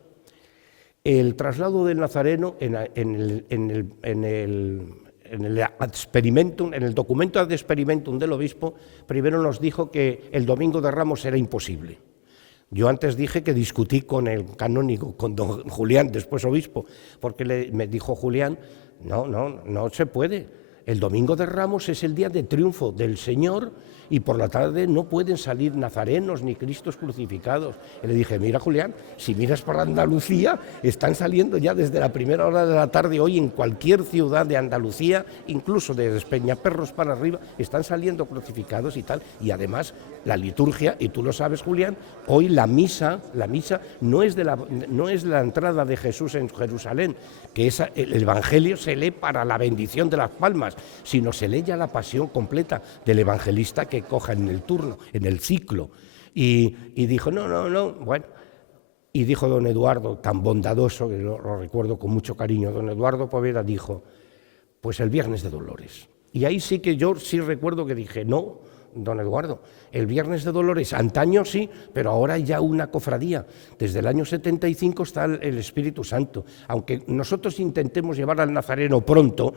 El traslado del nazareno en el documento ad experimentum del obispo, primero nos dijo que el Domingo de Ramos era imposible. Yo antes dije que discutí con el canónigo, con don Julián, después obispo, porque me dijo Julián, no se puede. El Domingo de Ramos es el día de triunfo del Señor y por la tarde no pueden salir nazarenos ni cristos crucificados. Y le dije, mira Julián, si miras por Andalucía, están saliendo ya desde la primera hora de la tarde hoy en cualquier ciudad de Andalucía, incluso desde Peñaperros para arriba, están saliendo crucificados y tal. Y además la liturgia, y tú lo sabes Julián, hoy la misa no es la entrada de Jesús en Jerusalén, que el Evangelio se lee para la bendición de las palmas, sino se lee ya la pasión completa del evangelista que coja en el turno, en el ciclo. Y dijo, no, bueno. Y dijo don Eduardo, tan bondadoso, que lo recuerdo con mucho cariño, don Eduardo Poveda dijo, pues el Viernes de Dolores. Y ahí sí que yo sí recuerdo que dije, no, don Eduardo, el Viernes de Dolores, antaño sí, pero ahora ya una cofradía. Desde el año 75 está el Espíritu Santo. Aunque nosotros intentemos llevar al nazareno pronto,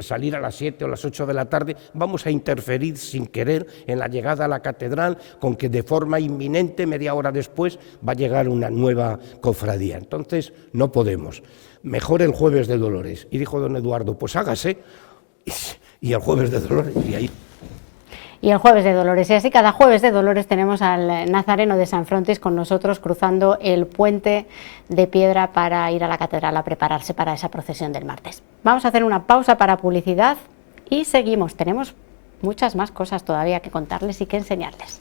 salir a las 7 o las 8 de la tarde, vamos a interferir sin querer en la llegada a la catedral, con que de forma inminente, media hora después, va a llegar una nueva cofradía. Entonces, no podemos. Mejor el Jueves de Dolores. Y dijo don Eduardo, pues hágase. Y el Jueves de Dolores, y ahí... Y el Jueves de Dolores, y así cada Jueves de Dolores tenemos al Nazareno de San Frontis con nosotros cruzando el puente de piedra para ir a la catedral a prepararse para esa procesión del martes. Vamos a hacer una pausa para publicidad y seguimos. Tenemos muchas más cosas todavía que contarles y que enseñarles.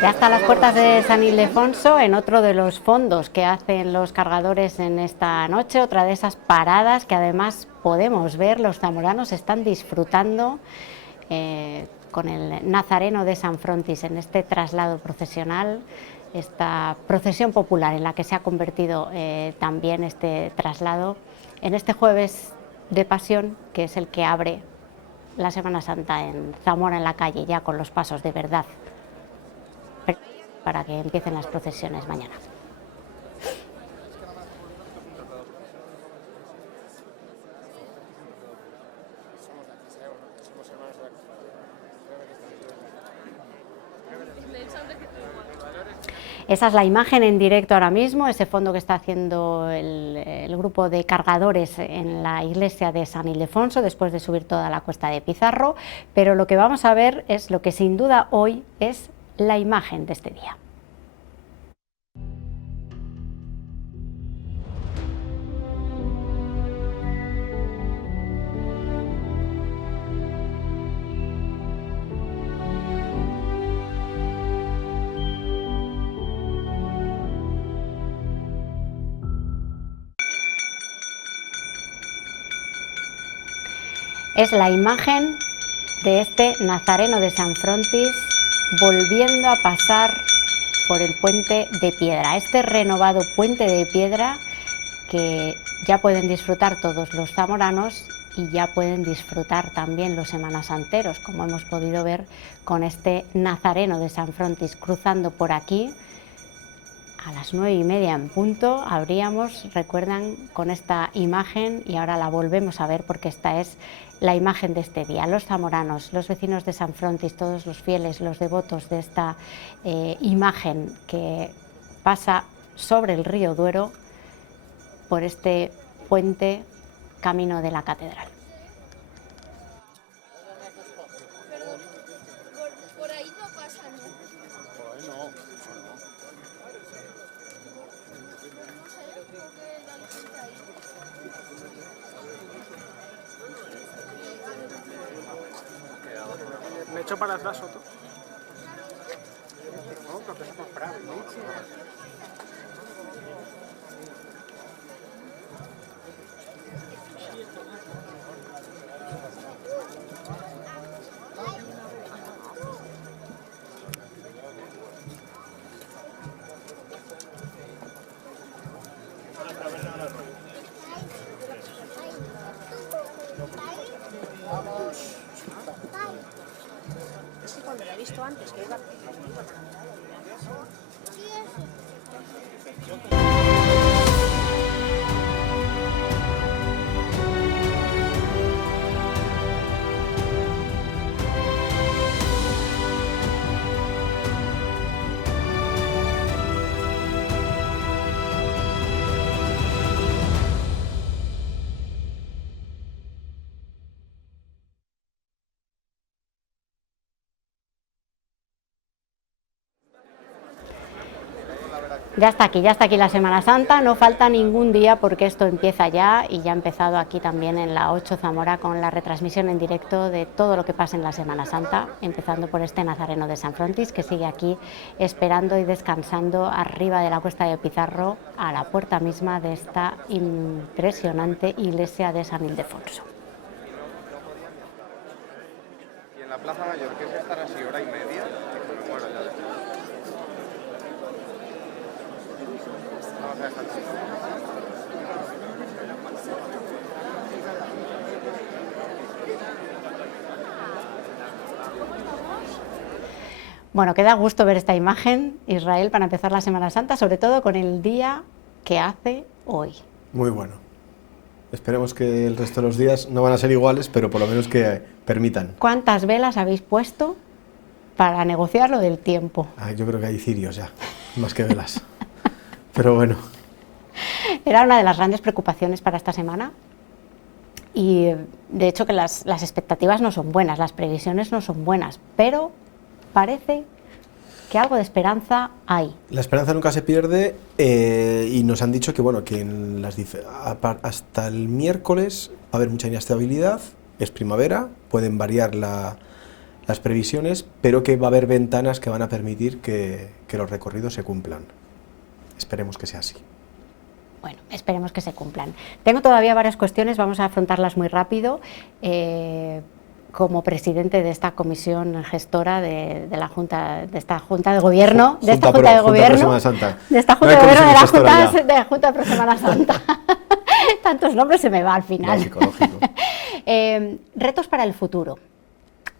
Ya está a las puertas de San Ildefonso, en otro de los fondos que hacen los cargadores en esta noche, otra de esas paradas que además podemos ver, los zamoranos están disfrutando con el Nazareno de San Frontis en este traslado procesional, esta procesión popular en la que se ha convertido también este traslado en este jueves de Pasión, que es el que abre la Semana Santa en Zamora, en la calle, ya con los pasos de verdad, para que empiecen las procesiones mañana. Esa es la imagen en directo ahora mismo, ese fondo que está haciendo el grupo de cargadores en la iglesia de San Ildefonso después de subir toda la cuesta de Pizarro, pero lo que vamos a ver es lo que sin duda hoy es la imagen de este día. Es la imagen de este Nazareno de San Frontis volviendo a pasar por el puente de piedra, este renovado puente de piedra que ya pueden disfrutar todos los zamoranos y ya pueden disfrutar también los semanasanteros, como hemos podido ver con este Nazareno de San Frontis cruzando por aquí. A las 9:30 en punto abríamos, recuerdan, con esta imagen, y ahora la volvemos a ver porque esta es la imagen de este día. Los zamoranos, los vecinos de San Frontis, todos los fieles, los devotos de esta imagen que pasa sobre el río Duero por este puente camino de la catedral. Por ahí no pasa, ¿no? Por ahí no. Me echo para atrás otro. Es que cuando lo he visto antes, que iba... Ya está aquí la Semana Santa, no falta ningún día porque esto empieza ya y ya ha empezado aquí también en la 8 Zamora con la retransmisión en directo de todo lo que pasa en la Semana Santa, empezando por este Nazareno de San Frontis que sigue aquí esperando y descansando arriba de la cuesta de Pizarro a la puerta misma de esta impresionante iglesia de San Ildefonso. Y en la Plaza Mayor, que es estar así hora y media, bueno, ya ves. Vamos a dejar así. Bueno, queda gusto ver esta imagen, Israel, para empezar la Semana Santa, sobre todo con el día que hace hoy. Muy bueno. Esperemos que el resto de los días no van a ser iguales, pero por lo menos que permitan. ¿Cuántas velas habéis puesto para negociar lo del tiempo? Yo creo que hay cirios ya, más que velas. Pero bueno. Era una de las grandes preocupaciones para esta semana y de hecho que las expectativas no son buenas, las previsiones no son buenas, pero parece que algo de esperanza hay. La esperanza nunca se pierde y nos han dicho que, bueno, que hasta el miércoles va a haber mucha inestabilidad, es primavera, pueden variar las las previsiones, pero que va a haber ventanas que van a permitir que los recorridos se cumplan. Esperemos que sea así. Bueno, esperemos que se cumplan. Tengo todavía varias cuestiones, vamos a afrontarlas muy rápido. Como presidente de esta comisión gestora de la Junta, de esta Junta de Gobierno, de esta Junta de Gobierno, de esta Junta de Gobierno de la Junta Pro Semana Santa. Tantos nombres se me va al final. Lógico, lógico. Retos para el futuro,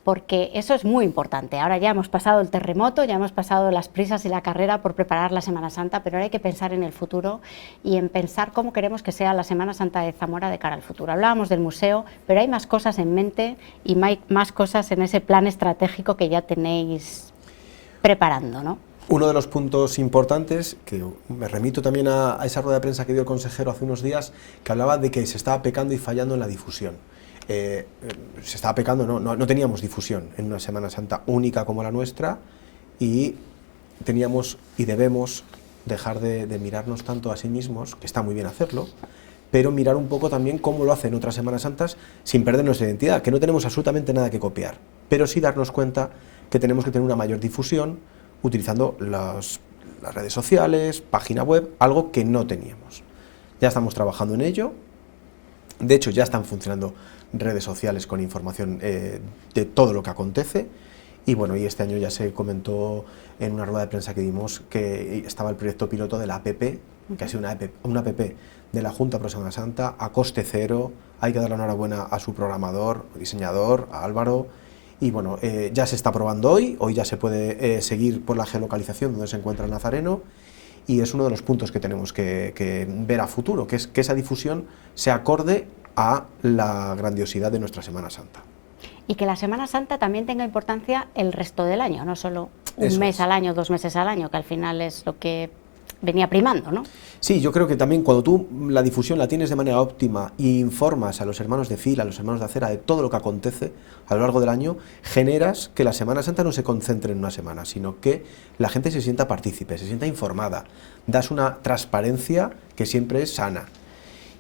porque eso es muy importante. Ahora ya hemos pasado el terremoto, ya hemos pasado las prisas y la carrera por preparar la Semana Santa, pero ahora hay que pensar en el futuro y en pensar cómo queremos que sea la Semana Santa de Zamora de cara al futuro. Hablábamos del museo, pero hay más cosas en mente y más cosas en ese plan estratégico que ya tenéis preparando, ¿no? Uno de los puntos importantes, que me remito también a esa rueda de prensa que dio el consejero hace unos días, que hablaba de que se estaba pecando y fallando en la difusión. Se estaba pecando, no teníamos difusión en una Semana Santa única como la nuestra, y teníamos y debemos dejar de mirarnos tanto a sí mismos, que está muy bien hacerlo, pero mirar un poco también cómo lo hacen otras Semanas Santas sin perder nuestra identidad, que no tenemos absolutamente nada que copiar, pero sí darnos cuenta que tenemos que tener una mayor difusión utilizando las redes sociales, página web, algo que no teníamos. Ya estamos trabajando en ello, de hecho ya están funcionando redes sociales con información de todo lo que acontece, y bueno, y este año ya se comentó en una rueda de prensa que dimos que estaba el proyecto piloto de la APP, que ha sido una APP de la Junta Pro Semana Santa a coste cero. Hay que dar la enhorabuena a su programador, diseñador, a Álvaro, y bueno, ya se está probando hoy ya se puede seguir por la geolocalización donde se encuentra el Nazareno, y es uno de los puntos que tenemos que ver a futuro, que es que esa difusión se acorde a la grandiosidad de nuestra Semana Santa. Y que la Semana Santa también tenga importancia el resto del año, no solo un Eso mes es. al año, 2 meses al año, que al final es lo que venía primando, ¿no? Sí, yo creo que también cuando tú la difusión la tienes de manera óptima e informas a los hermanos de fila, a los hermanos de acera, de todo lo que acontece a lo largo del año, generas que la Semana Santa no se concentre en una semana, sino que la gente se sienta partícipe, se sienta informada, das una transparencia que siempre es sana.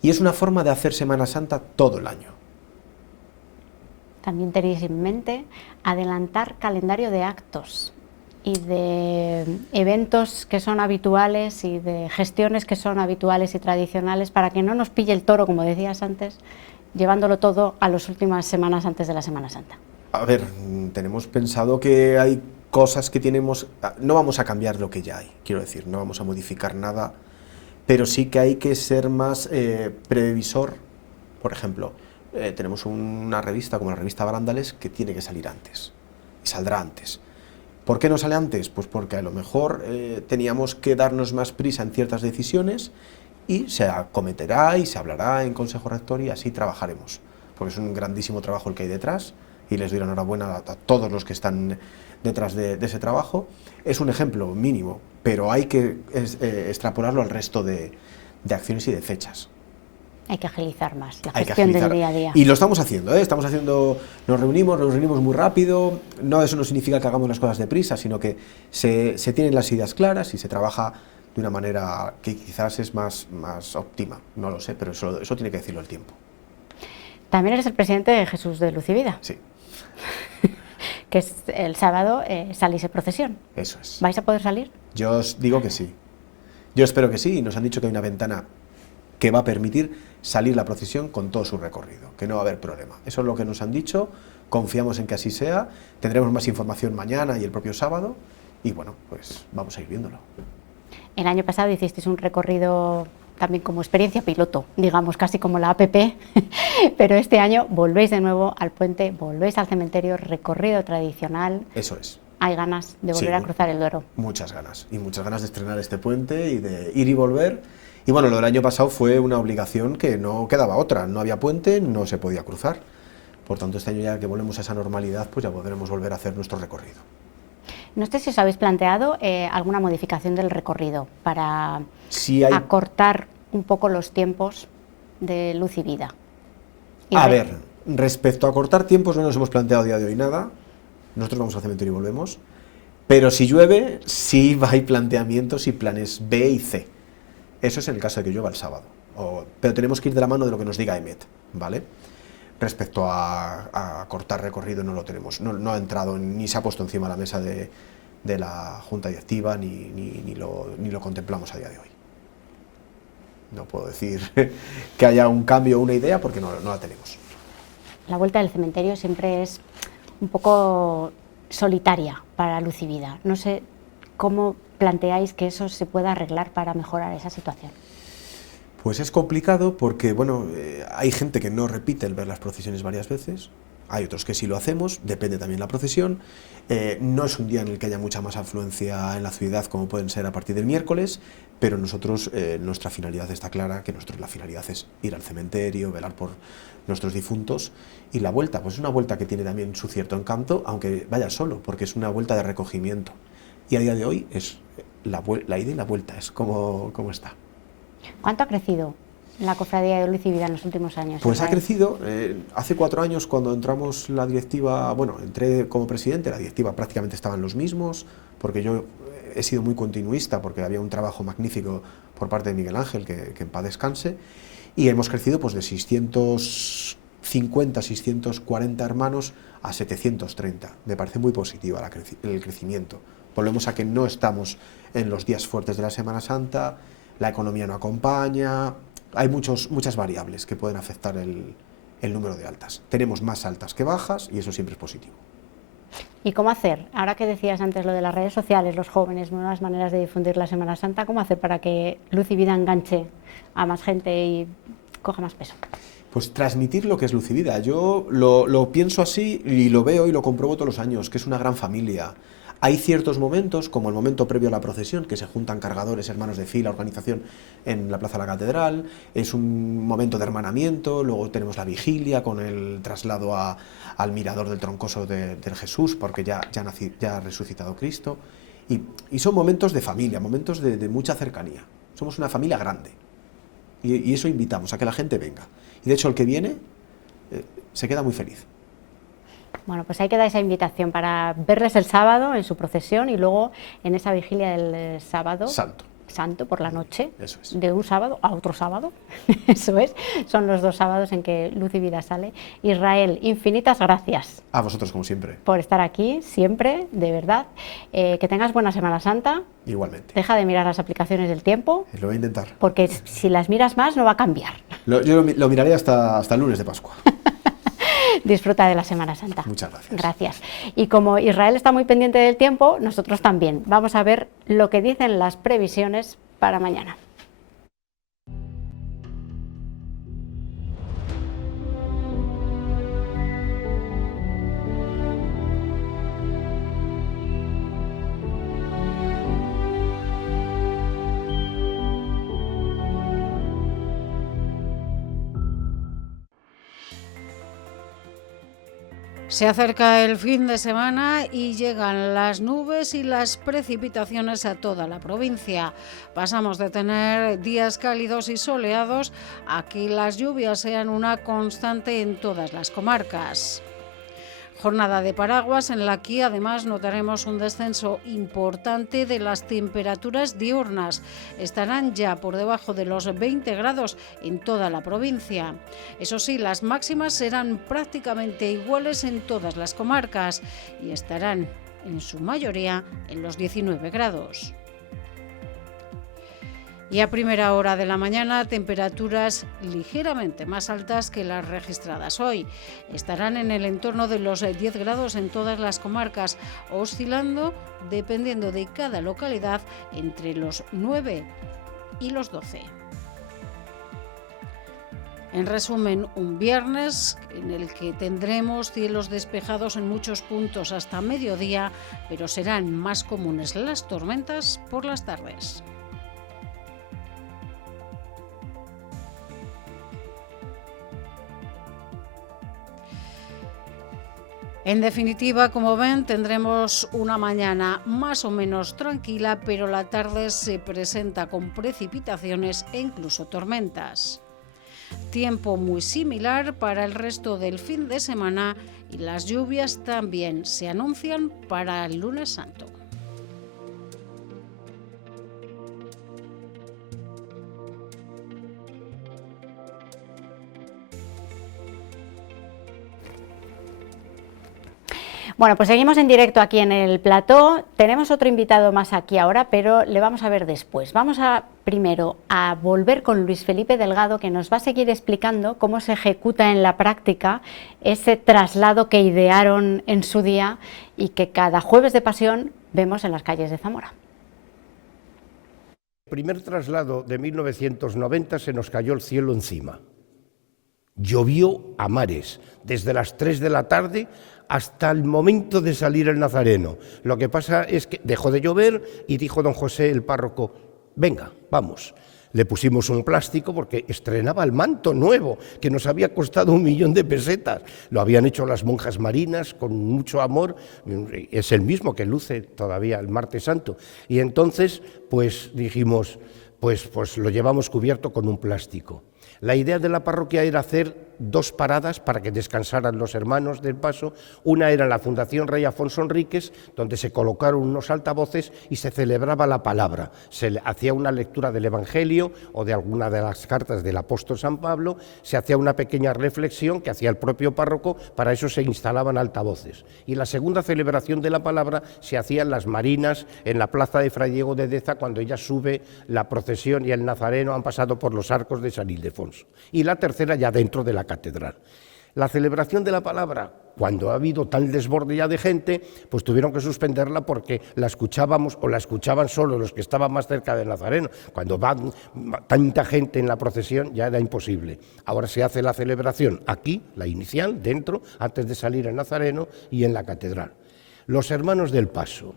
Y es una forma de hacer Semana Santa todo el año. También tenéis en mente adelantar calendario de actos y de eventos que son habituales y de gestiones que son habituales y tradicionales para que no nos pille el toro, como decías antes, llevándolo todo a las últimas semanas antes de la Semana Santa. A ver, tenemos pensado que hay cosas que tenemos, no vamos a cambiar lo que ya hay, quiero decir, no vamos a modificar nada, pero sí que hay que ser más previsor. Por ejemplo, tenemos una revista como la revista Barándales que tiene que salir antes, y saldrá antes. ¿Por qué no sale antes? Pues porque a lo mejor teníamos que darnos más prisa en ciertas decisiones y se acometerá y se hablará en Consejo Rector y así trabajaremos, porque es un grandísimo trabajo el que hay detrás, y les doy la enhorabuena a todos los que están detrás de ese trabajo. Es un ejemplo mínimo, pero hay que extrapolarlo al resto de acciones y de fechas. Hay que agilizar más la Hay que gestión del agilizar. día a día. Y lo estamos haciendo, nos reunimos muy rápido. No, eso no significa que hagamos las cosas deprisa, sino que se tienen las ideas claras y se trabaja de una manera que quizás es más óptima. No lo sé, pero eso tiene que decirlo el tiempo. También eres el presidente de Jesús de Luz y Vida, Sí, que es el sábado salís en procesión. eso es. ¿Vais a poder salir? Yo os digo que sí. Yo espero que sí, y nos han dicho que hay una ventana que va a permitir salir la procesión con todo su recorrido, que no va a haber problema. Eso es lo que nos han dicho, confiamos en que así sea, tendremos más información mañana y el propio sábado, y bueno, pues vamos a ir viéndolo. El año pasado hicisteis un recorrido también como experiencia piloto, digamos, casi como la APP, pero este año volvéis de nuevo al puente, volvéis al cementerio, recorrido tradicional. Eso es. Hay ganas de volver a cruzar el Duero. Muchas ganas, y muchas ganas de estrenar este puente y de ir y volver. Y bueno, lo del año pasado fue una obligación que no quedaba otra, no había puente, no se podía cruzar. Por tanto, este año ya que volvemos a esa normalidad, pues ya podremos volver a hacer nuestro recorrido. No sé si os habéis planteado alguna modificación del recorrido para Sí hay... acortar un poco los tiempos de Luz y Vida. A ver, respecto a cortar tiempos no nos hemos planteado a día de hoy nada. Nosotros vamos al cementerio y volvemos. Pero si llueve, sí hay planteamientos y planes B y C. Eso es en el caso de que llueva el sábado. Pero tenemos que ir de la mano de lo que nos diga EMET, ¿vale? Respecto a cortar recorrido no lo tenemos, no ha entrado ni se ha puesto encima de la mesa de la Junta Directiva ni lo contemplamos a día de hoy. No puedo decir que haya un cambio o una idea porque no la tenemos. La vuelta del cementerio siempre es un poco solitaria para Luz y Vida. No sé cómo planteáis que eso se pueda arreglar para mejorar esa situación. Pues es complicado porque, bueno, hay gente que no repite el ver las procesiones varias veces, hay otros que sí lo hacemos, depende también la procesión. No es un día en el que haya mucha más afluencia en la ciudad como pueden ser a partir del miércoles, pero nosotros, nuestra finalidad está clara, que la finalidad es ir al cementerio, velar por nuestros difuntos, y la vuelta, pues es una vuelta que tiene también su cierto encanto, aunque vaya solo, porque es una vuelta de recogimiento. Y a día de hoy es la ida y la vuelta, es como está. ¿Cuánto ha crecido la Cofradía de Luz y Vida en los últimos años? Pues ha Israel? crecido. Hace 4 años, cuando entramos la directiva, bueno, entré como presidente, la directiva prácticamente estaban los mismos, porque yo he sido muy continuista, porque había un trabajo magnífico por parte de Miguel Ángel, que en paz descanse, y hemos crecido pues de 650, 640 hermanos a 730. Me parece muy positiva el crecimiento. Volvemos a que no estamos en los días fuertes de la Semana Santa, la economía no acompaña, hay muchas variables que pueden afectar el número de altas. Tenemos más altas que bajas y eso siempre es positivo. ¿Y cómo hacer? Ahora que decías antes lo de las redes sociales, los jóvenes, nuevas maneras de difundir la Semana Santa, ¿cómo hacer para que Luz y Vida enganche a más gente y coja más peso? Pues transmitir lo que es Luz y Vida. Yo lo pienso así y lo veo y lo compruebo todos los años, que es una gran familia. Hay ciertos momentos, como el momento previo a la procesión, que se juntan cargadores, hermanos de fila, organización en la Plaza de la Catedral, es un momento de hermanamiento, luego tenemos la vigilia con el traslado al mirador del troncoso del Jesús, porque ya ha resucitado Cristo, y son momentos de familia, momentos de mucha cercanía. Somos una familia grande, y eso invitamos a que la gente venga. Y de hecho el que viene se queda muy feliz. Bueno, pues ahí queda esa invitación para verles el sábado en su procesión y luego en esa vigilia del sábado santo por la noche, eso es. De un sábado a otro sábado, eso es, son los 2 sábados en que Luz y Vida sale. Israel, infinitas gracias. A vosotros como siempre. Por estar aquí, siempre, de verdad. Que tengas buena Semana Santa. Igualmente. Deja de mirar las aplicaciones del tiempo. Lo voy a intentar. Porque si las miras más no va a cambiar. Yo lo miraré hasta el lunes de Pascua. Disfruta de la Semana Santa. Muchas gracias. Gracias. Y como Israel está muy pendiente del tiempo, nosotros también. Vamos a ver lo que dicen las previsiones para mañana. Se acerca el fin de semana y llegan las nubes y las precipitaciones a toda la provincia. Pasamos de tener días cálidos y soleados a que las lluvias sean una constante en todas las comarcas. Jornada de paraguas en la que además notaremos un descenso importante de las temperaturas diurnas. Estarán ya por debajo de los 20 grados en toda la provincia. Eso sí, las máximas serán prácticamente iguales en todas las comarcas y estarán en su mayoría en los 19 grados. Y a primera hora de la mañana, temperaturas ligeramente más altas que las registradas hoy. Estarán en el entorno de los 10 grados en todas las comarcas, oscilando, dependiendo de cada localidad, entre los 9 y los 12. En resumen, un viernes en el que tendremos cielos despejados en muchos puntos hasta mediodía, pero serán más comunes las tormentas por las tardes. En definitiva, como ven, tendremos una mañana más o menos tranquila, pero la tarde se presenta con precipitaciones e incluso tormentas. Tiempo muy similar para el resto del fin de semana y las lluvias también se anuncian para el lunes santo. Bueno, pues seguimos en directo aquí en el plató. Tenemos otro invitado más aquí ahora, pero le vamos a ver después. Vamos a primero a volver con Luis Felipe Delgado, que nos va a seguir explicando cómo se ejecuta en la práctica ese traslado que idearon en su día y que cada jueves de pasión vemos en las calles de Zamora. El primer traslado de 1990 se nos cayó el cielo encima. Llovió a mares, desde las 3 de la tarde hasta el momento de salir el nazareno. Lo que pasa es que dejó de llover y dijo don José, el párroco, venga, vamos. Le pusimos un plástico porque estrenaba el manto nuevo, que nos había costado 1 millón de pesetas. Lo habían hecho las monjas marinas con mucho amor, es el mismo que luce todavía el martes santo. Y entonces, pues dijimos, pues lo llevamos cubierto con un plástico. La idea de la parroquia era hacer 2 paradas para que descansaran los hermanos del paso. Una era en la Fundación Rey Afonso Enríquez, donde se colocaron unos altavoces y se celebraba la palabra. Se hacía una lectura del Evangelio o de alguna de las cartas del apóstol San Pablo, se hacía una pequeña reflexión que hacía el propio párroco, para eso se instalaban altavoces. Y la segunda celebración de la palabra se hacía en las Marinas, en la plaza de Fray Diego de Deza, cuando ella sube la procesión y el nazareno han pasado por los arcos de San Ildefonso. Y la tercera ya dentro de la catedral. La celebración de la palabra, cuando ha habido tal desborde ya de gente, pues tuvieron que suspenderla porque la escuchábamos o la escuchaban solo los que estaban más cerca del nazareno. Cuando va tanta gente en la procesión ya era imposible. Ahora se hace la celebración aquí, la inicial, dentro, antes de salir el nazareno, y en la catedral. Los hermanos del Paso.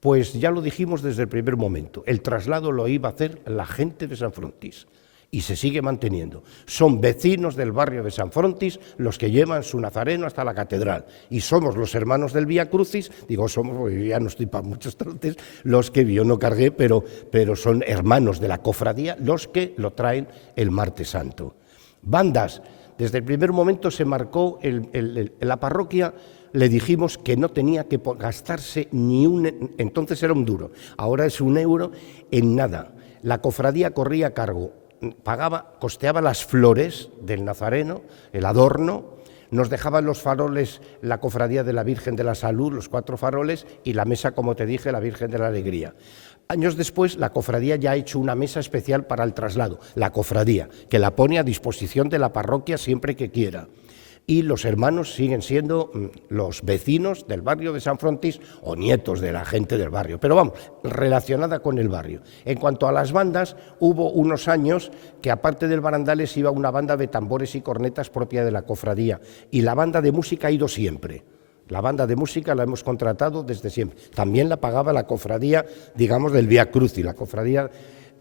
Pues ya lo dijimos desde el primer momento, el traslado lo iba a hacer la gente de San Frontis. Y se sigue manteniendo. Son vecinos del barrio de San Frontis los que llevan su nazareno hasta la catedral. Y somos los hermanos del Vía Crucis, digo somos, porque ya no estoy para muchos trotes, los que yo no cargué, pero son hermanos de la cofradía los que lo traen el martes santo. Bandas, desde el primer momento se marcó, la parroquia le dijimos que no tenía que gastarse ni un, entonces era un duro, ahora es 1 euro en nada. La cofradía corría a cargo. Costeaba las flores del nazareno, el adorno, nos dejaban los faroles, la cofradía de la Virgen de la Salud, los 4 faroles, y la mesa, como te dije, la Virgen de la Alegría. Años después, la cofradía ya ha hecho una mesa especial para el traslado, la cofradía, que la pone a disposición de la parroquia siempre que quiera. Y los hermanos siguen siendo los vecinos del barrio de San Frontis o nietos de la gente del barrio, pero vamos, relacionada con el barrio. En cuanto a las bandas, hubo unos años que aparte del barandales iba una banda de tambores y cornetas propia de la cofradía, y la banda de música ha ido siempre. La banda de música la hemos contratado desde siempre. También la pagaba la cofradía, digamos, del Vía Crucis, la cofradía.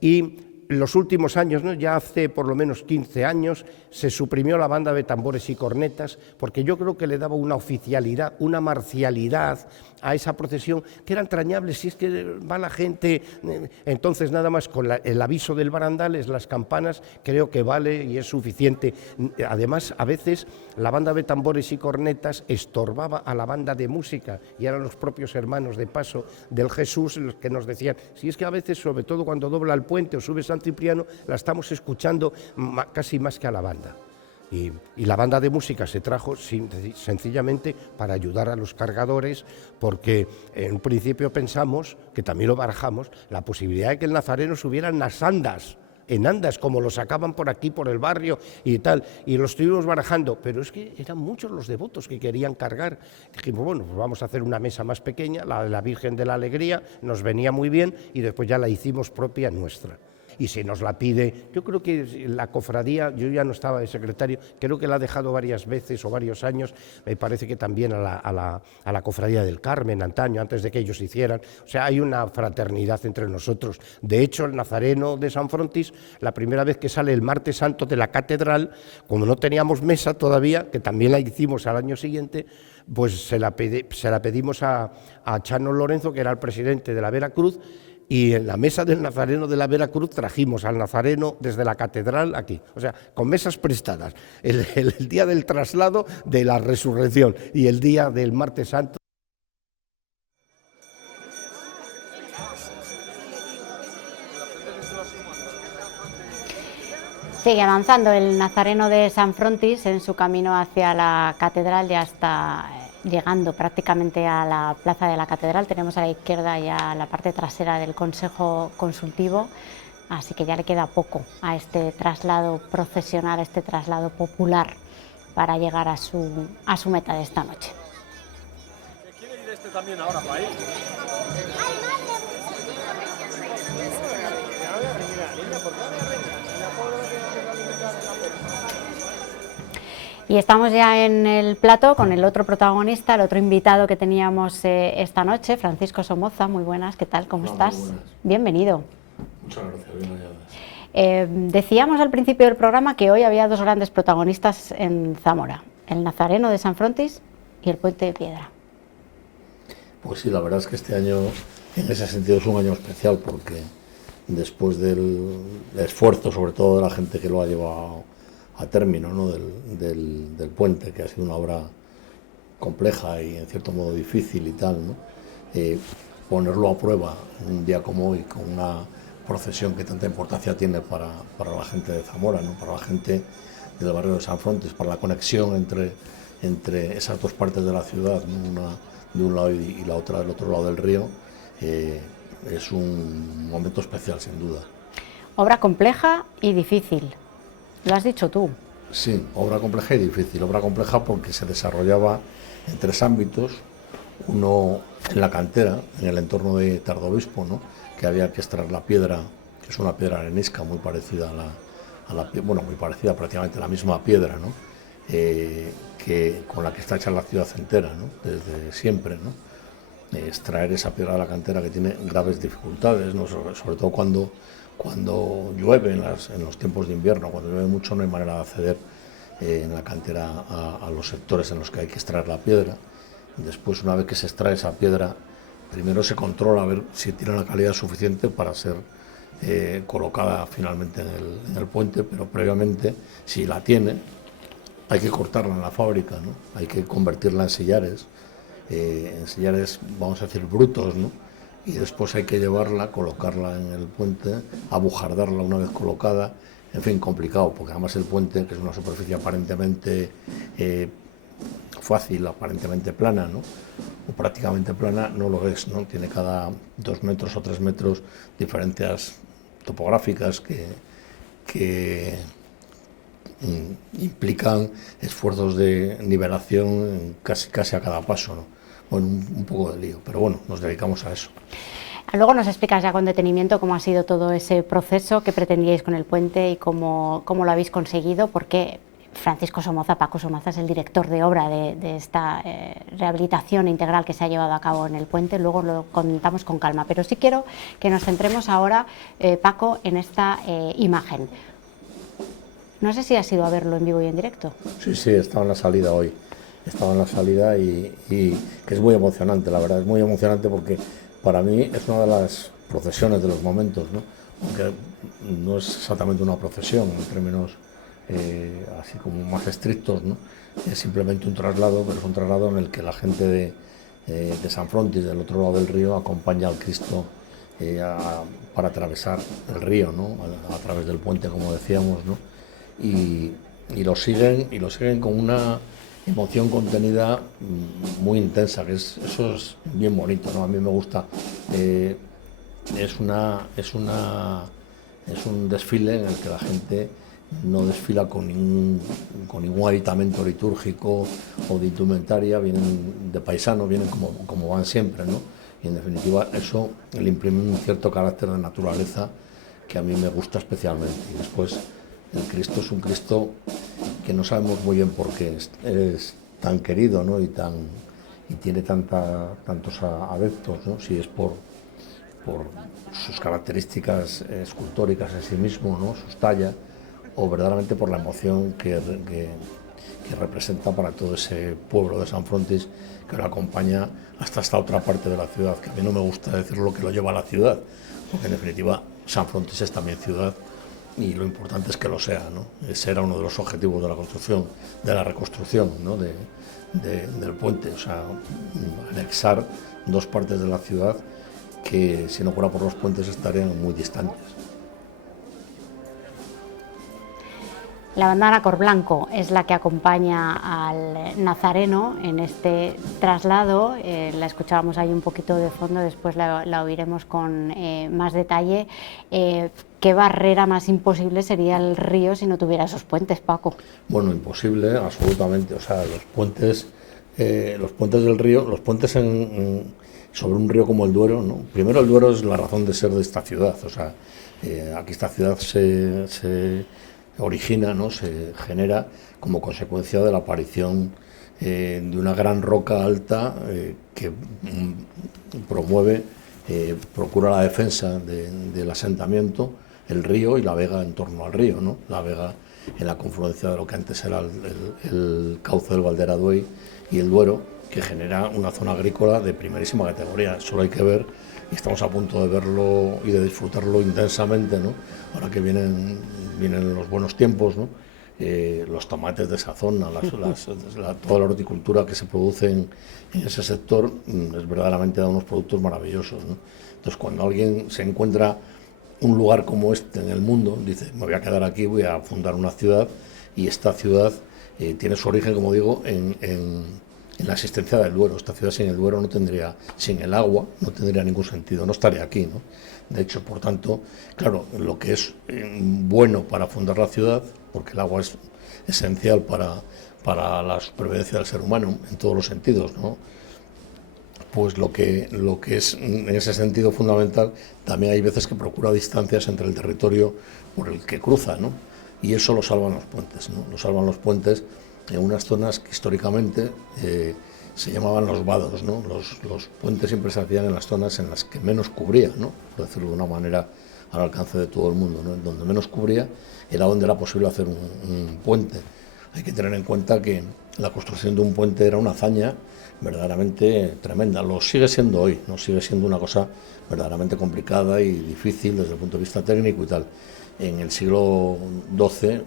Y los últimos años, ¿no? Ya hace por lo menos 15 años, se suprimió la banda de tambores y cornetas, porque yo creo que le daba una oficialidad, una marcialidad a esa procesión que era entrañable. Si es que va la gente, entonces nada más con el aviso del barandales, las campanas, creo que vale y es suficiente. Además, a veces la banda de tambores y cornetas estorbaba a la banda de música, y eran los propios hermanos de paso del Jesús los que nos decían, si es que a veces, sobre todo cuando dobla el puente o sube San Cipriano, la estamos escuchando casi más que a la banda. Y la banda de música se trajo sencillamente para ayudar a los cargadores, porque en un principio pensamos, que también lo barajamos, la posibilidad de que el nazareno subiera en las andas, como lo sacaban por aquí, por el barrio y tal, y lo estuvimos barajando, pero es que eran muchos los devotos que querían cargar. Dijimos, bueno, pues vamos a hacer una mesa más pequeña, la de la Virgen de la Alegría, nos venía muy bien, y después ya la hicimos propia nuestra. Y si nos la pide, yo creo que la cofradía, yo ya no estaba de secretario, creo que la ha dejado varias veces o varios años, me parece que también a la cofradía del Carmen antaño, antes de que ellos hicieran. O sea, hay una fraternidad entre nosotros. De hecho, el nazareno de San Frontis, la primera vez que sale el martes santo de la catedral, como no teníamos mesa todavía, que también la hicimos al año siguiente, pues se la pedimos a Chano Lorenzo, que era el presidente de la Veracruz, y en la mesa del nazareno de la Veracruz trajimos al nazareno desde la catedral aquí, o sea, con mesas prestadas, el día del traslado de la resurrección y el día del martes santo. Sigue avanzando el nazareno de San Frontis en su camino hacia la catedral, ya está llegando prácticamente a la plaza de la Catedral. Tenemos a la izquierda ya la parte trasera del Consejo Consultivo, así que ya le queda poco a este traslado procesional, a este traslado popular para llegar a su meta de esta noche. ¿Quiere ir este también ahora para ahí? Y estamos ya en el plató con el otro protagonista, el otro invitado que teníamos esta noche, Francisco Somoza. Muy buenas, ¿qué tal? ¿Cómo estás? Muy buenas. Bienvenido. Muchas gracias, bien halladas. Decíamos al principio del programa que hoy había dos grandes protagonistas en Zamora, el Nazareno de San Frontis y el Puente de Piedra. Pues sí, la verdad es que este año, en ese sentido, es un año especial porque después del esfuerzo, sobre todo de la gente que lo ha llevado a término, ¿no? del puente, que ha sido una obra compleja y en cierto modo difícil y tal, ¿no? Ponerlo a prueba en un día como hoy, con una procesión que tanta importancia tiene para la gente de Zamora, ¿no? Para la gente del barrio de San Frontis, para la conexión entre esas dos partes de la ciudad, ¿no? Una de un lado y la otra del otro lado del río, es un momento especial, sin duda. Obra compleja y difícil, lo has dicho tú. Sí, obra compleja y difícil. Obra compleja porque se desarrollaba en tres ámbitos. Uno en la cantera, en el entorno de Tardobispo, ¿no? Que había que extraer la piedra, que es una piedra arenisca muy parecida muy parecida, prácticamente la misma piedra, ¿no? Con la que está hecha la ciudad entera, ¿no? Desde siempre, ¿no? Extraer esa piedra de la cantera, que tiene graves dificultades, ¿no? Sobre todo cuando llueve en los tiempos de invierno. Cuando llueve mucho no hay manera de acceder en la cantera a los sectores en los que hay que extraer la piedra. Después, una vez que se extrae esa piedra, primero se controla a ver si tiene la calidad suficiente para ser colocada finalmente en el puente, pero previamente, si la tiene, hay que cortarla en la fábrica, ¿no? Hay que convertirla en sillares, vamos a decir, brutos, ¿no? Y después hay que llevarla, colocarla en el puente, abujardarla una vez colocada, en fin, complicado, porque además el puente, que es una superficie aparentemente fácil, aparentemente plana, ¿no? O prácticamente plana, no lo es, ¿no? Tiene cada 2 metros o 3 metros diferencias topográficas que implican esfuerzos de nivelación casi a cada paso, ¿no? Bueno, un poco de lío, pero bueno, nos dedicamos a eso. Luego nos explicas ya con detenimiento cómo ha sido todo ese proceso, qué pretendíais con el puente y cómo lo habéis conseguido, porque Francisco Somoza, Paco Somoza, es el director de obra de esta rehabilitación integral que se ha llevado a cabo en el puente. Luego lo comentamos con calma, pero sí quiero que nos centremos ahora, Paco, en esta imagen. No sé si has ido a verlo en vivo y en directo. Sí, estaba en la salida hoy. Estaba en la salida y que es muy emocionante, la verdad, es muy emocionante porque para mí es una de las procesiones de los momentos, ¿no? Aunque no es exactamente una procesión en términos así como más estrictos, ¿no? Es simplemente un traslado, pero es un traslado en el que la gente de San Frontis, del otro lado del río, acompaña al Cristo para atravesar el río, ¿no? A través del puente, como decíamos, ¿no? Y lo siguen con una emoción contenida muy intensa, eso es bien bonito, ¿no? A mí me gusta. Es un desfile en el que la gente no desfila con ningún aditamento litúrgico o de indumentaria, vienen de paisano, vienen como van siempre, ¿no? Y en definitiva eso le imprime un cierto carácter de naturaleza que a mí me gusta especialmente. Y después el Cristo es un Cristo que no sabemos muy bien por qué es tan querido, ¿no? y tiene tantos adeptos, ¿no? Si es por sus características escultóricas en sí mismo, ¿no? Sus tallas, o verdaderamente por la emoción que representa para todo ese pueblo de San Frontis que lo acompaña hasta esta otra parte de la ciudad, que a mí no me gusta decir lo que lo lleva a la ciudad, porque en definitiva San Frontis es también ciudad y lo importante es que lo sea, ¿no? Ese era uno de los objetivos de la construcción, de la reconstrucción, ¿no? del puente, o sea, anexar dos partes de la ciudad que si no fuera por los puentes estarían muy distantes. La bandana cor blanco es la que acompaña al nazareno en este traslado. La escuchábamos ahí un poquito de fondo, después la oiremos con más detalle. ¿Qué barrera más imposible sería el río si no tuviera esos puentes, Paco? Bueno, imposible, absolutamente. O sea, los puentes del río, los puentes sobre un río como el Duero, ¿no? Primero, el Duero es la razón de ser de esta ciudad. O sea, aquí esta ciudad se origina, ¿no? Se genera como consecuencia de la aparición de una gran roca alta que promueve, procura la defensa del asentamiento, el río y la vega en torno al río, ¿no? La vega en la confluencia de lo que antes era el cauce del Valderaduey y el Duero, que genera una zona agrícola de primerísima categoría. Solo hay que ver, y estamos a punto de verlo y de disfrutarlo intensamente, ¿no? Ahora que vienen los buenos tiempos, ¿no? Los tomates de esa zona, toda la horticultura que se produce en ese sector es verdaderamente da unos productos maravillosos, ¿no? Entonces, cuando alguien se encuentra un lugar como este en el mundo, dice, me voy a quedar aquí, voy a fundar una ciudad, y esta ciudad tiene su origen, como digo, en la existencia del Duero. Esta ciudad sin el Duero sin el agua, no tendría ningún sentido, no estaría aquí, ¿no? De hecho, por tanto, claro, lo que es bueno para fundar la ciudad, porque el agua es esencial para la supervivencia del ser humano en todos los sentidos, ¿no? Pues lo que es en ese sentido fundamental, también hay veces que procura distancias entre el territorio por el que cruza, ¿no? Y eso lo salvan los puentes, ¿no? Lo salvan los puentes en unas zonas que históricamente se llamaban los vados, ¿no? Los puentes siempre se hacían en las zonas en las que menos cubría, ¿no? Por decirlo de una manera al alcance de todo el mundo, ¿no? Donde menos cubría era donde era posible hacer un puente. Hay que tener en cuenta que la construcción de un puente era una hazaña verdaderamente tremenda. Lo sigue siendo hoy, ¿no? Sigue siendo una cosa verdaderamente complicada y difícil desde el punto de vista técnico y tal. En el siglo XII,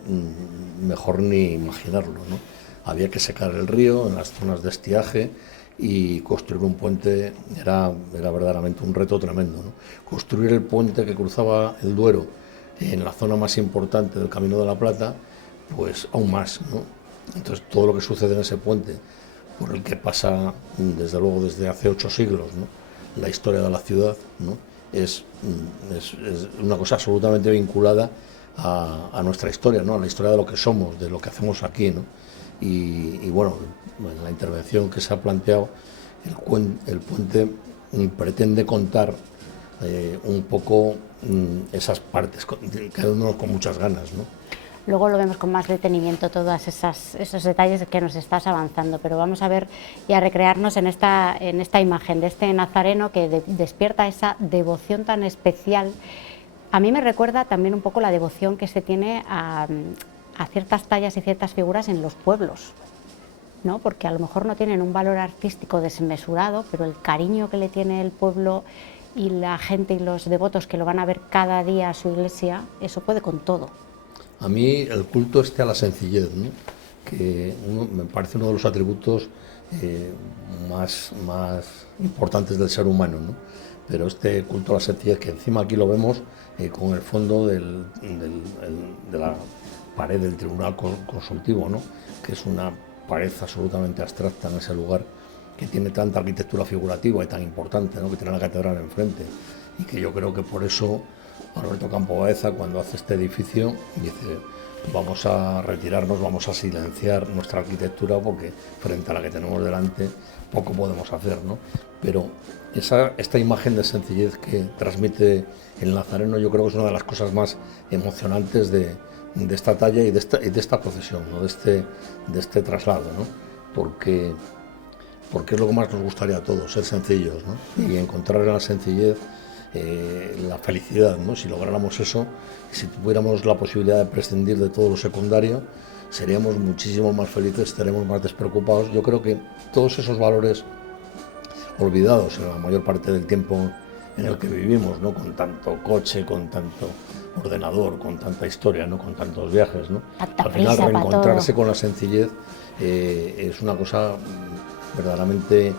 mejor ni imaginarlo, ¿no? Había que secar el río en las zonas de estiaje y construir un puente era verdaderamente un reto tremendo, ¿no? Construir el puente que cruzaba el Duero en la zona más importante del Camino de la Plata, pues aún más, ¿no? Entonces, todo lo que sucede en ese puente, por el que pasa, desde luego, desde hace 8 siglos, ¿no? La historia de la ciudad, ¿no? Es una cosa absolutamente vinculada a nuestra historia, ¿no? A la historia de lo que somos, de lo que hacemos aquí, ¿no? Y bueno, en la intervención que se ha planteado, el puente pretende contar un poco esas partes, cada uno con muchas ganas, ¿no? Luego lo vemos con más detenimiento, todos esos detalles que nos estás avanzando, pero vamos a ver y a recrearnos en esta imagen de este nazareno que despierta esa devoción tan especial. A mí me recuerda también un poco la devoción que se tiene a ciertas tallas y ciertas figuras en los pueblos, ¿no? Porque a lo mejor no tienen un valor artístico desmesurado, pero el cariño que le tiene el pueblo y la gente y los devotos que lo van a ver cada día a su iglesia, eso puede con todo. A mí el culto a la sencillez, ¿no? Que me parece uno de los atributos más importantes del ser humano, ¿no? Pero este culto a la sencillez, que encima aquí lo vemos con el fondo de la pared del Tribunal Consultivo, ¿no? Que es una pared absolutamente abstracta en ese lugar, que tiene tanta arquitectura figurativa y tan importante, ¿no? Que tiene la catedral enfrente, y que yo creo que por eso Alberto Campo Baeza, cuando hace este edificio, dice, vamos a retirarnos, vamos a silenciar nuestra arquitectura, porque frente a la que tenemos delante poco podemos hacer, ¿no? Pero esta imagen de sencillez que transmite el nazareno, yo creo que es una de las cosas más emocionantes de esta talla y de esta procesión, ¿no? de este traslado, ¿no? Porque es lo que más nos gustaría a todos, ser sencillos, ¿no? Y encontrar en la sencillez la felicidad, ¿no? Si lográramos eso, si tuviéramos la posibilidad de prescindir de todo lo secundario, seríamos muchísimo más felices, estaríamos más despreocupados. Yo creo que todos esos valores olvidados en la mayor parte del tiempo en el que vivimos, ¿no? Con tanto coche, con tanto ordenador, con tanta historia, ¿no? Con tantos viajes, ¿no? Al final reencontrarse con la sencillez es una cosa verdaderamente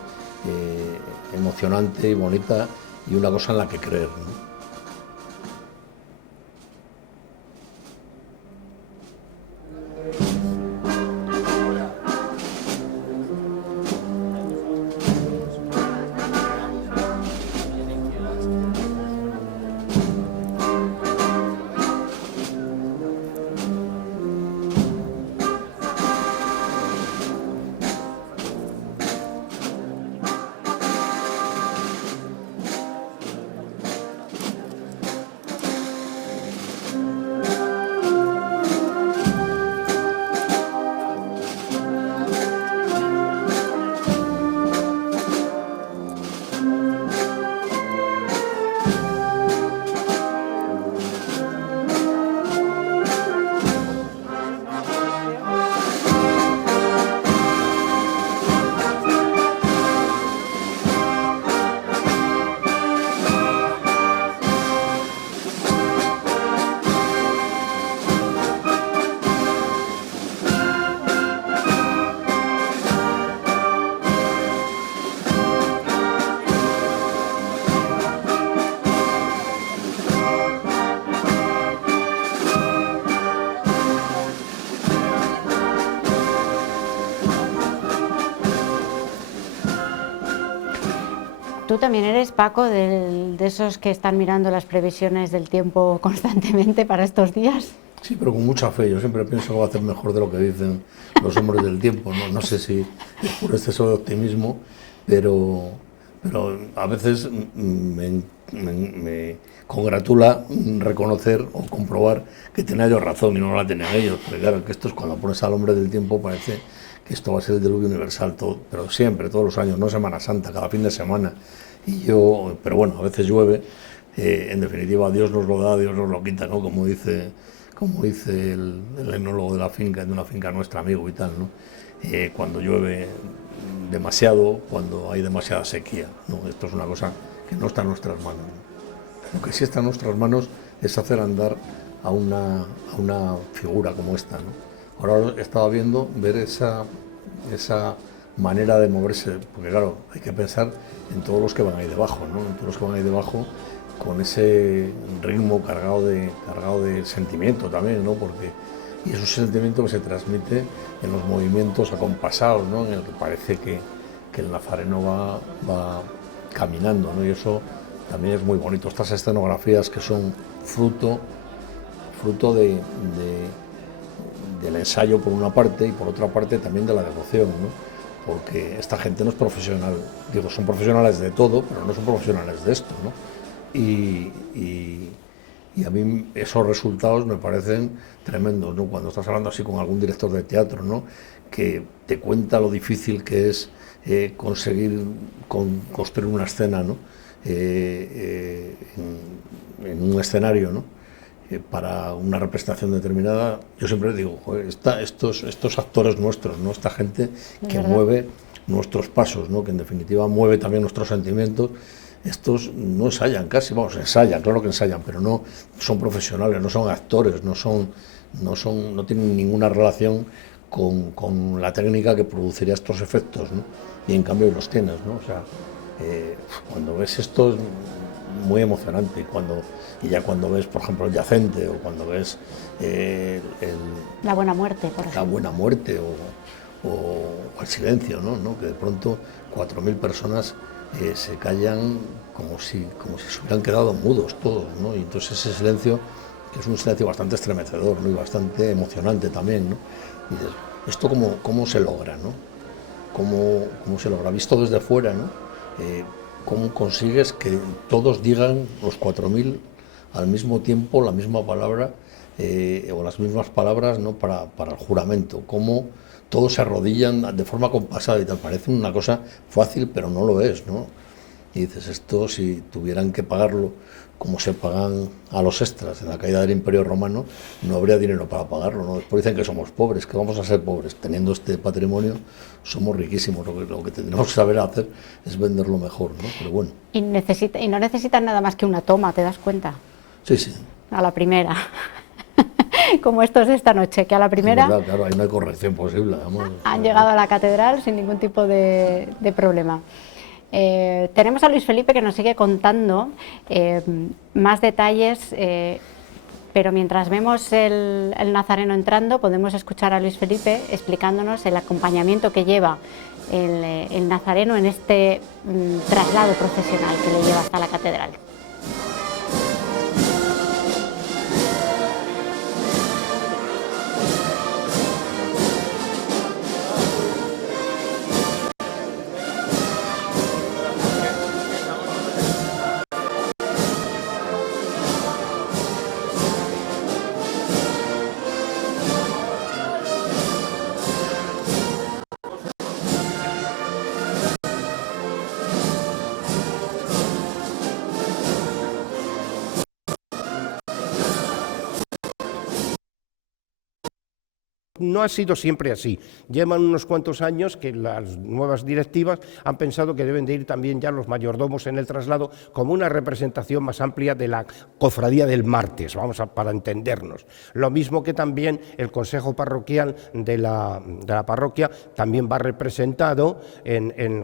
emocionante y bonita, y una cosa en la que creer, ¿no? tú también eres, Paco, de esos que están mirando las previsiones del tiempo constantemente para estos días. Sí, pero con mucha fe. Yo siempre pienso que va a hacer mejor de lo que dicen los hombres del tiempo. No sé si es por exceso de optimismo, pero a veces me congratula reconocer o comprobar que tenía yo razón y no la tenían ellos. Porque claro, que esto es cuando pones al hombre del tiempo, parece que esto va a ser el diluvio universal, todo, pero siempre, todos los años, no Semana Santa, cada fin de semana. Pero bueno, a veces llueve. En definitiva, Dios nos lo da, Dios nos lo quita, ¿no? Como dice el enólogo de una finca nuestra, amigo y tal, ¿no? Cuando llueve demasiado, cuando hay demasiada sequía, ¿no? Esto es una cosa que no está en nuestras manos, ¿no? Lo que sí está en nuestras manos es hacer andar a una figura como esta, ¿no? Ahora estaba ver esa manera de moverse, porque claro, hay que pensar en todos los que van ahí debajo, ¿no? En todos los que van ahí debajo, con ese ritmo cargado de sentimiento también, ¿no? Y es un sentimiento que se transmite en los movimientos acompasados, ¿no? En el que parece que el nazareno va caminando, ¿no? Y eso también es muy bonito. Estas escenografías que son fruto del ensayo por una parte y por otra parte también de la devoción, ¿no? Porque esta gente no es profesional, digo, son profesionales de todo, pero no son profesionales de esto, ¿no? Y a mí esos resultados me parecen tremendos, ¿no? Cuando estás hablando así con algún director de teatro, ¿no? Que te cuenta lo difícil que es conseguir construir una escena, ¿no? En un escenario, ¿no? Para una representación determinada, yo siempre digo, joder, estos actores nuestros, ¿no? Esta gente que mueve nuestros pasos, ¿no? Que en definitiva mueve también nuestros sentimientos. Estos no ensayan casi, vamos, ensayan, claro que ensayan, pero no son profesionales, no son actores, no tienen ninguna relación con la técnica que produciría estos efectos, ¿no? Y en cambio los tienes, ¿no? O sea, cuando ves esto es muy emocionante, y ya cuando ves, por ejemplo, El Yacente, o cuando ves La Buena Muerte, por ejemplo. La Buena Muerte, o El Silencio, ¿no? Que de pronto 4.000 personas se callan como si se hubieran quedado mudos todos, ¿no? Y entonces ese silencio, que es un silencio bastante estremecedor, ¿no? Y bastante emocionante también, ¿no? Y dices, ¿esto cómo se logra, ¿no? ¿Cómo se logra? Visto desde fuera, ¿no? ¿Cómo consigues que todos digan, los 4.000, al mismo tiempo la misma palabra, o las mismas palabras, ¿no? Para el juramento? ¿Cómo todos se arrodillan de forma compasada y tal? Parece una cosa fácil, pero no lo es, ¿no? Y dices, esto si tuvieran que pagarlo como se pagan a los extras en la caída del Imperio Romano, no habría dinero para pagarlo, ¿no? Después dicen que somos pobres, que vamos a ser pobres. Teniendo este patrimonio, somos riquísimos. Lo que tendríamos que saber hacer es venderlo mejor, ¿no? Pero bueno. Y no necesitan nada más que una toma, ¿te das cuenta? Sí, sí. A la primera. Como estos de esta noche, que a la primera Claro, ahí no hay corrección posible. Vamos. Han llegado a la catedral sin ningún tipo de problema. Tenemos a Luis Felipe que nos sigue contando más detalles, pero mientras vemos el nazareno entrando, podemos escuchar a Luis Felipe explicándonos el acompañamiento que lleva el nazareno en este traslado procesional que le lleva hasta la catedral. No ha sido siempre así. Llevan unos cuantos años que las nuevas directivas han pensado que deben de ir también ya los mayordomos en el traslado como una representación más amplia de la cofradía del martes, para entendernos. Lo mismo que también el consejo parroquial de la parroquia también va representado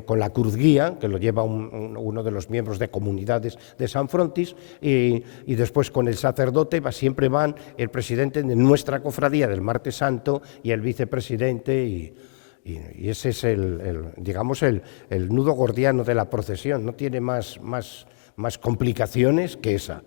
con la cruz guía, que lo lleva uno de los miembros de comunidades de San Frontis, y después con el sacerdote siempre van el presidente de nuestra cofradía del Martes Santo y el vicepresidente Y ese es digamos, el nudo gordiano de la procesión. No tiene más complicaciones que esa,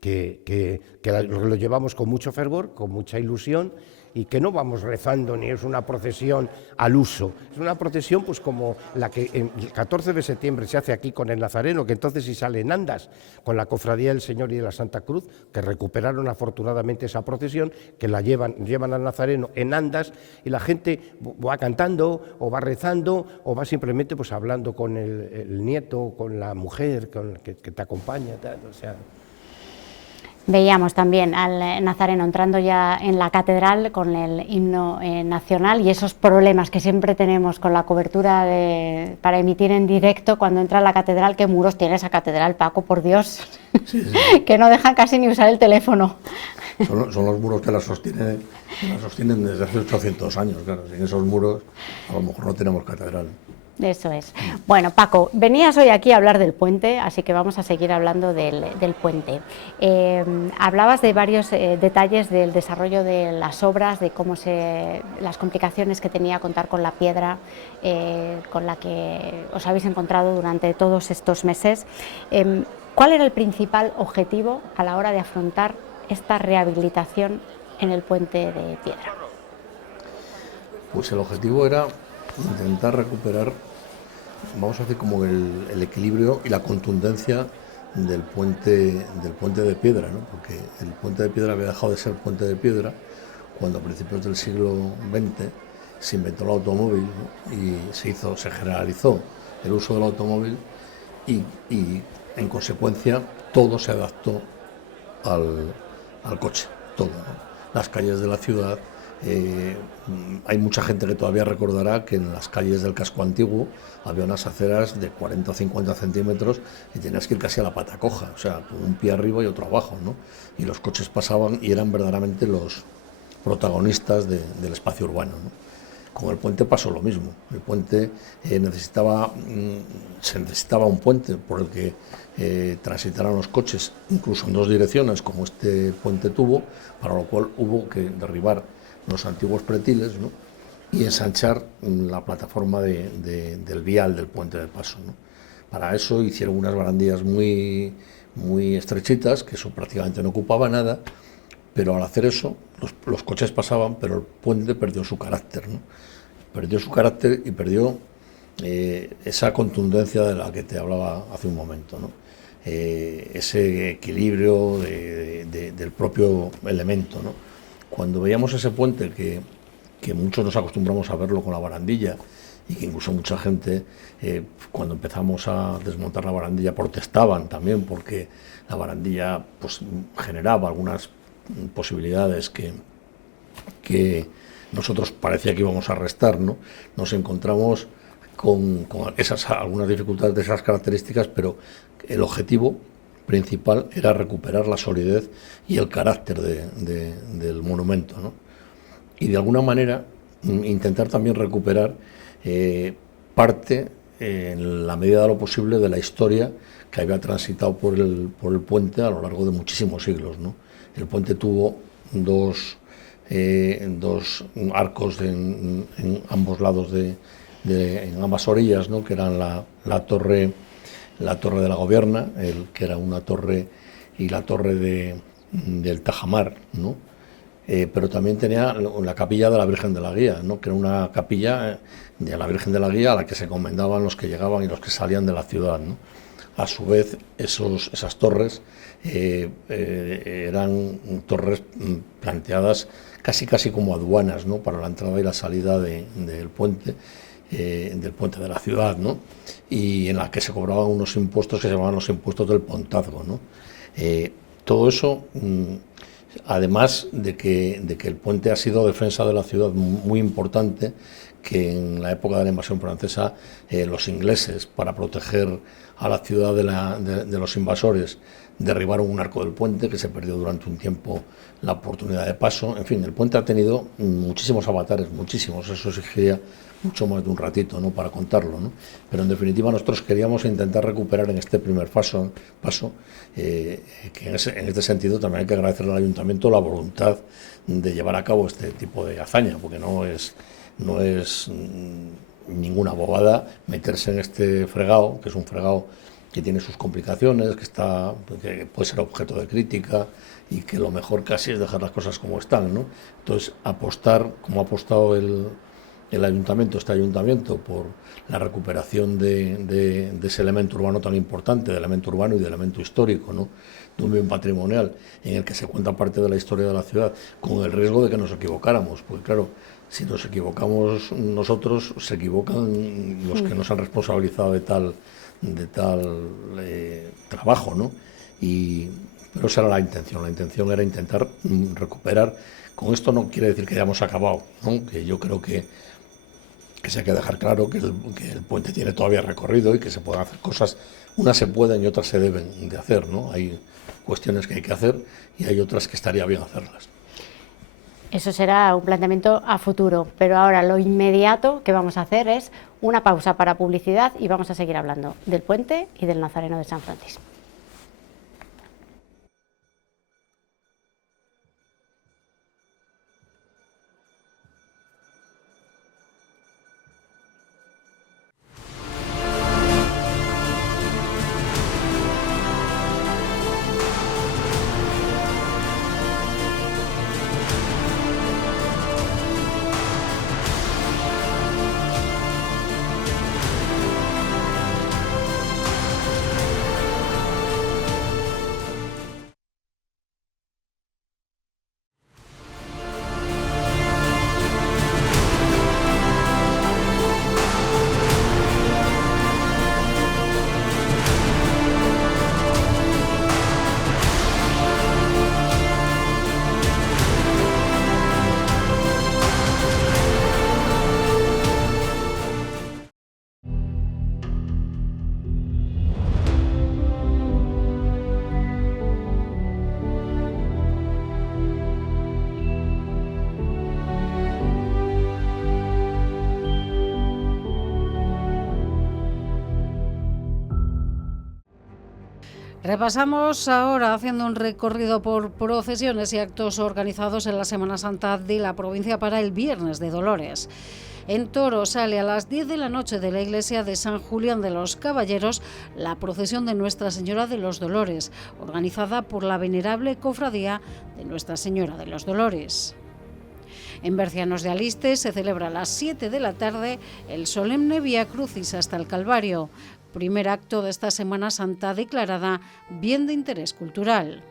que lo llevamos con mucho fervor, con mucha ilusión, y que no vamos rezando ni es una procesión al uso. Es una procesión pues como la que el 14 de septiembre se hace aquí con el Nazareno, que entonces sí sale en andas, con la Cofradía del Señor y de la Santa Cruz, que recuperaron afortunadamente esa procesión, que la llevan al Nazareno en andas, y la gente va cantando o va rezando o va simplemente pues hablando con el nieto, con la mujer que te acompaña, tal, o sea. Veíamos también al Nazareno entrando ya en la catedral con el himno nacional, y esos problemas que siempre tenemos con la cobertura para emitir en directo cuando entra a la catedral. ¿Qué muros tiene esa catedral, Paco? Por Dios, sí. Que no dejan casi ni usar el teléfono. Son los muros que la sostienen desde hace 800 años, claro. Sin esos muros a lo mejor no tenemos catedral. Eso es. Bueno, Paco, venías hoy aquí a hablar del puente, así que vamos a seguir hablando del puente. Hablabas de varios detalles del desarrollo de las obras, de las complicaciones que tenía contar con la piedra con la que os habéis encontrado durante todos estos meses. ¿Cuál era el principal objetivo a la hora de afrontar esta rehabilitación en el puente de piedra? Pues el objetivo era intentar recuperar, vamos a decir, como el equilibrio y la contundencia del puente de piedra, ¿no? Porque el puente de piedra había dejado de ser puente de piedra cuando a principios del siglo XX se inventó el automóvil, ¿no? Y se generalizó el uso del automóvil y en consecuencia todo se adaptó al coche, todo, ¿no? Las calles de la ciudad. Hay mucha gente que todavía recordará que en las calles del casco antiguo había unas aceras de 40 o 50 centímetros y tenías que ir casi a la pata coja, o sea, con un pie arriba y otro abajo, ¿no? Y los coches pasaban y eran verdaderamente los protagonistas del espacio urbano, ¿no? Con el puente pasó lo mismo. El puente se necesitaba un puente por el que transitaran los coches, incluso en dos direcciones, como este puente tuvo, para lo cual hubo que derribar los antiguos pretiles, ¿no? Y ensanchar la plataforma del vial del puente de paso, ¿no? Para eso hicieron unas barandillas muy estrechitas, que eso prácticamente no ocupaba nada, pero al hacer eso los coches pasaban, pero el puente perdió su carácter, ¿no? Perdió su carácter y perdió esa contundencia de la que te hablaba hace un momento, ¿no? Ese equilibrio del propio elemento, ¿no? Cuando veíamos ese puente, que muchos nos acostumbramos a verlo con la barandilla, y que incluso mucha gente, cuando empezamos a desmontar la barandilla, protestaban también, porque la barandilla pues generaba algunas posibilidades que nosotros parecía que íbamos a restar, ¿no? Nos encontramos con algunas dificultades de esas características, pero el objetivo principal era recuperar la solidez y el carácter del monumento, ¿no? Y de alguna manera intentar también recuperar parte, en la medida de lo posible, de la historia que había transitado por el puente a lo largo de muchísimos siglos, ¿no? El puente tuvo dos arcos en ambos lados, en ambas orillas, ¿no? Que eran la torre de la Gobierna, que era una torre, y la torre del Tajamar, ¿no? Pero también tenía la capilla de la Virgen de la Guía, ¿no? Que era una capilla de la Virgen de la Guía a la que se encomendaban los que llegaban y los que salían de la ciudad, ¿no? A su vez, esas torres eran torres planteadas casi como aduanas, ¿no? Para la entrada y la salida del puente de la ciudad, ¿no? Y en la que se cobraban unos impuestos que se llamaban los impuestos del pontazgo, ¿no? Todo eso, además de que el puente ha sido defensa de la ciudad muy importante, que en la época de la invasión francesa los ingleses, para proteger a la ciudad de los invasores, derribaron un arco del puente que se perdió durante un tiempo la oportunidad de paso. En fin, el puente ha tenido muchísimos avatares, muchísimos, eso exigiría mucho más de un ratito, ¿no?, para contarlo, ¿no? Pero en definitiva nosotros queríamos intentar recuperar en este primer paso que en este sentido también hay que agradecerle al Ayuntamiento la voluntad de llevar a cabo este tipo de hazaña, porque no es no es ninguna bobada meterse en este fregado, que es un fregado que tiene sus complicaciones, que puede ser objeto de crítica y que lo mejor casi es dejar las cosas como están, ¿no? Entonces, apostar, como ha apostado este ayuntamiento, por la recuperación de ese elemento urbano tan importante, de elemento urbano y de elemento histórico, ¿no?, de un bien patrimonial en el que se cuenta parte de la historia de la ciudad, con el riesgo de que nos equivocáramos, porque claro, si nos equivocamos nosotros, se equivocan los que nos han responsabilizado de tal trabajo, ¿no? Pero esa era la intención era intentar recuperar. Con esto no quiere decir que hayamos acabado, ¿no? Que yo creo que se hay que dejar claro que el puente tiene todavía recorrido y que se pueden hacer cosas, unas se pueden y otras se deben de hacer, ¿no? Hay cuestiones que hay que hacer y hay otras que estaría bien hacerlas. Eso será un planteamiento a futuro, pero ahora lo inmediato que vamos a hacer es una pausa para publicidad y vamos a seguir hablando del puente y del Nazareno de San Francisco. Repasamos ahora haciendo un recorrido por procesiones y actos organizados en la Semana Santa de la provincia para el Viernes de Dolores. En Toro sale a las 10 de la noche de la iglesia de San Julián de los Caballeros la procesión de Nuestra Señora de los Dolores, organizada por la venerable cofradía de Nuestra Señora de los Dolores. En Bercianos de Aliste se celebra a las 7 de la tarde el solemne Vía Crucis hasta el Calvario, primer acto de esta Semana Santa declarada Bien de Interés Cultural.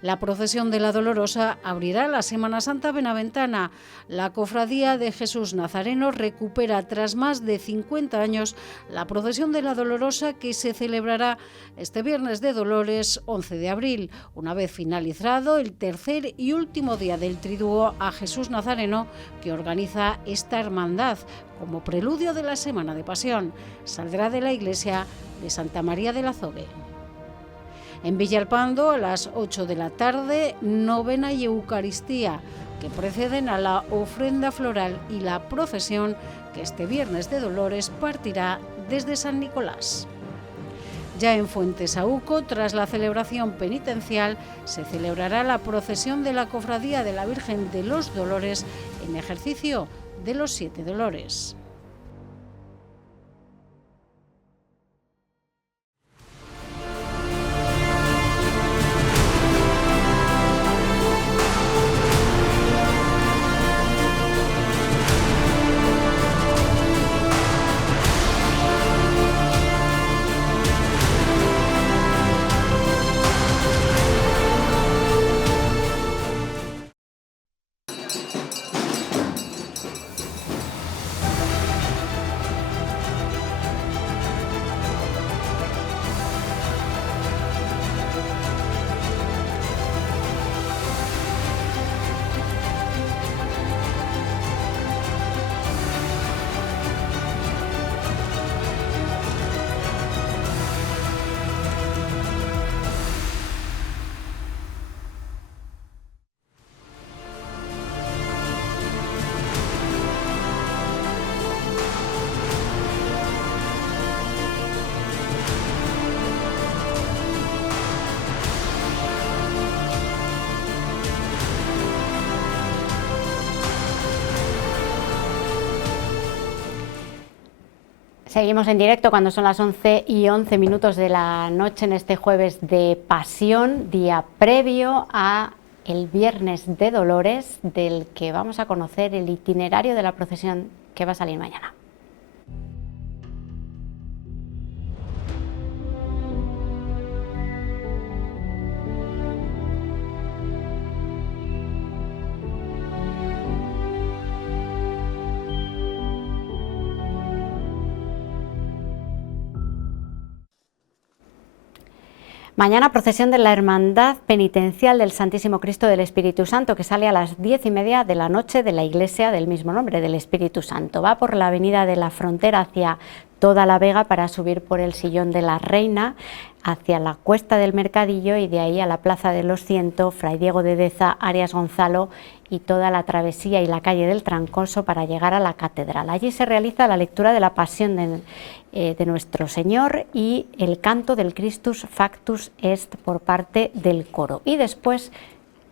La procesión de la Dolorosa abrirá la Semana Santa benaventana. La Cofradía de Jesús Nazareno recupera tras más de 50 años la procesión de la Dolorosa que se celebrará este Viernes de Dolores 11 de abril, una vez finalizado el tercer y último día del triduo a Jesús Nazareno que organiza esta hermandad como preludio de la Semana de Pasión. Saldrá de la iglesia de Santa María del Azogue. En Villalpando, a las 8 de la tarde, novena y Eucaristía, que preceden a la ofrenda floral y la procesión que este Viernes de Dolores partirá desde San Nicolás. Ya en Fuentesaúco, tras la celebración penitencial, se celebrará la procesión de la Cofradía de la Virgen de los Dolores en ejercicio de los 7 dolores. Seguimos en directo cuando son las 11:11 de la noche en este jueves de Pasión, día previo a el Viernes de Dolores, del que vamos a conocer el itinerario de la procesión que va a salir mañana. Mañana procesión de la Hermandad Penitencial del Santísimo Cristo del Espíritu Santo, que sale a las 10:30 de la noche de la iglesia del mismo nombre, del Espíritu Santo. Va por la avenida de la Frontera hacia toda la Vega para subir por el Sillón de la Reina, hacia la Cuesta del Mercadillo y de ahí a la Plaza de los Ciento, Fray Diego de Deza, Arias Gonzalo y toda la travesía y la calle del Trancoso para llegar a la Catedral. Allí se realiza la lectura de la Pasión de Nuestro Señor y el canto del Christus Factus Est por parte del coro. Y después,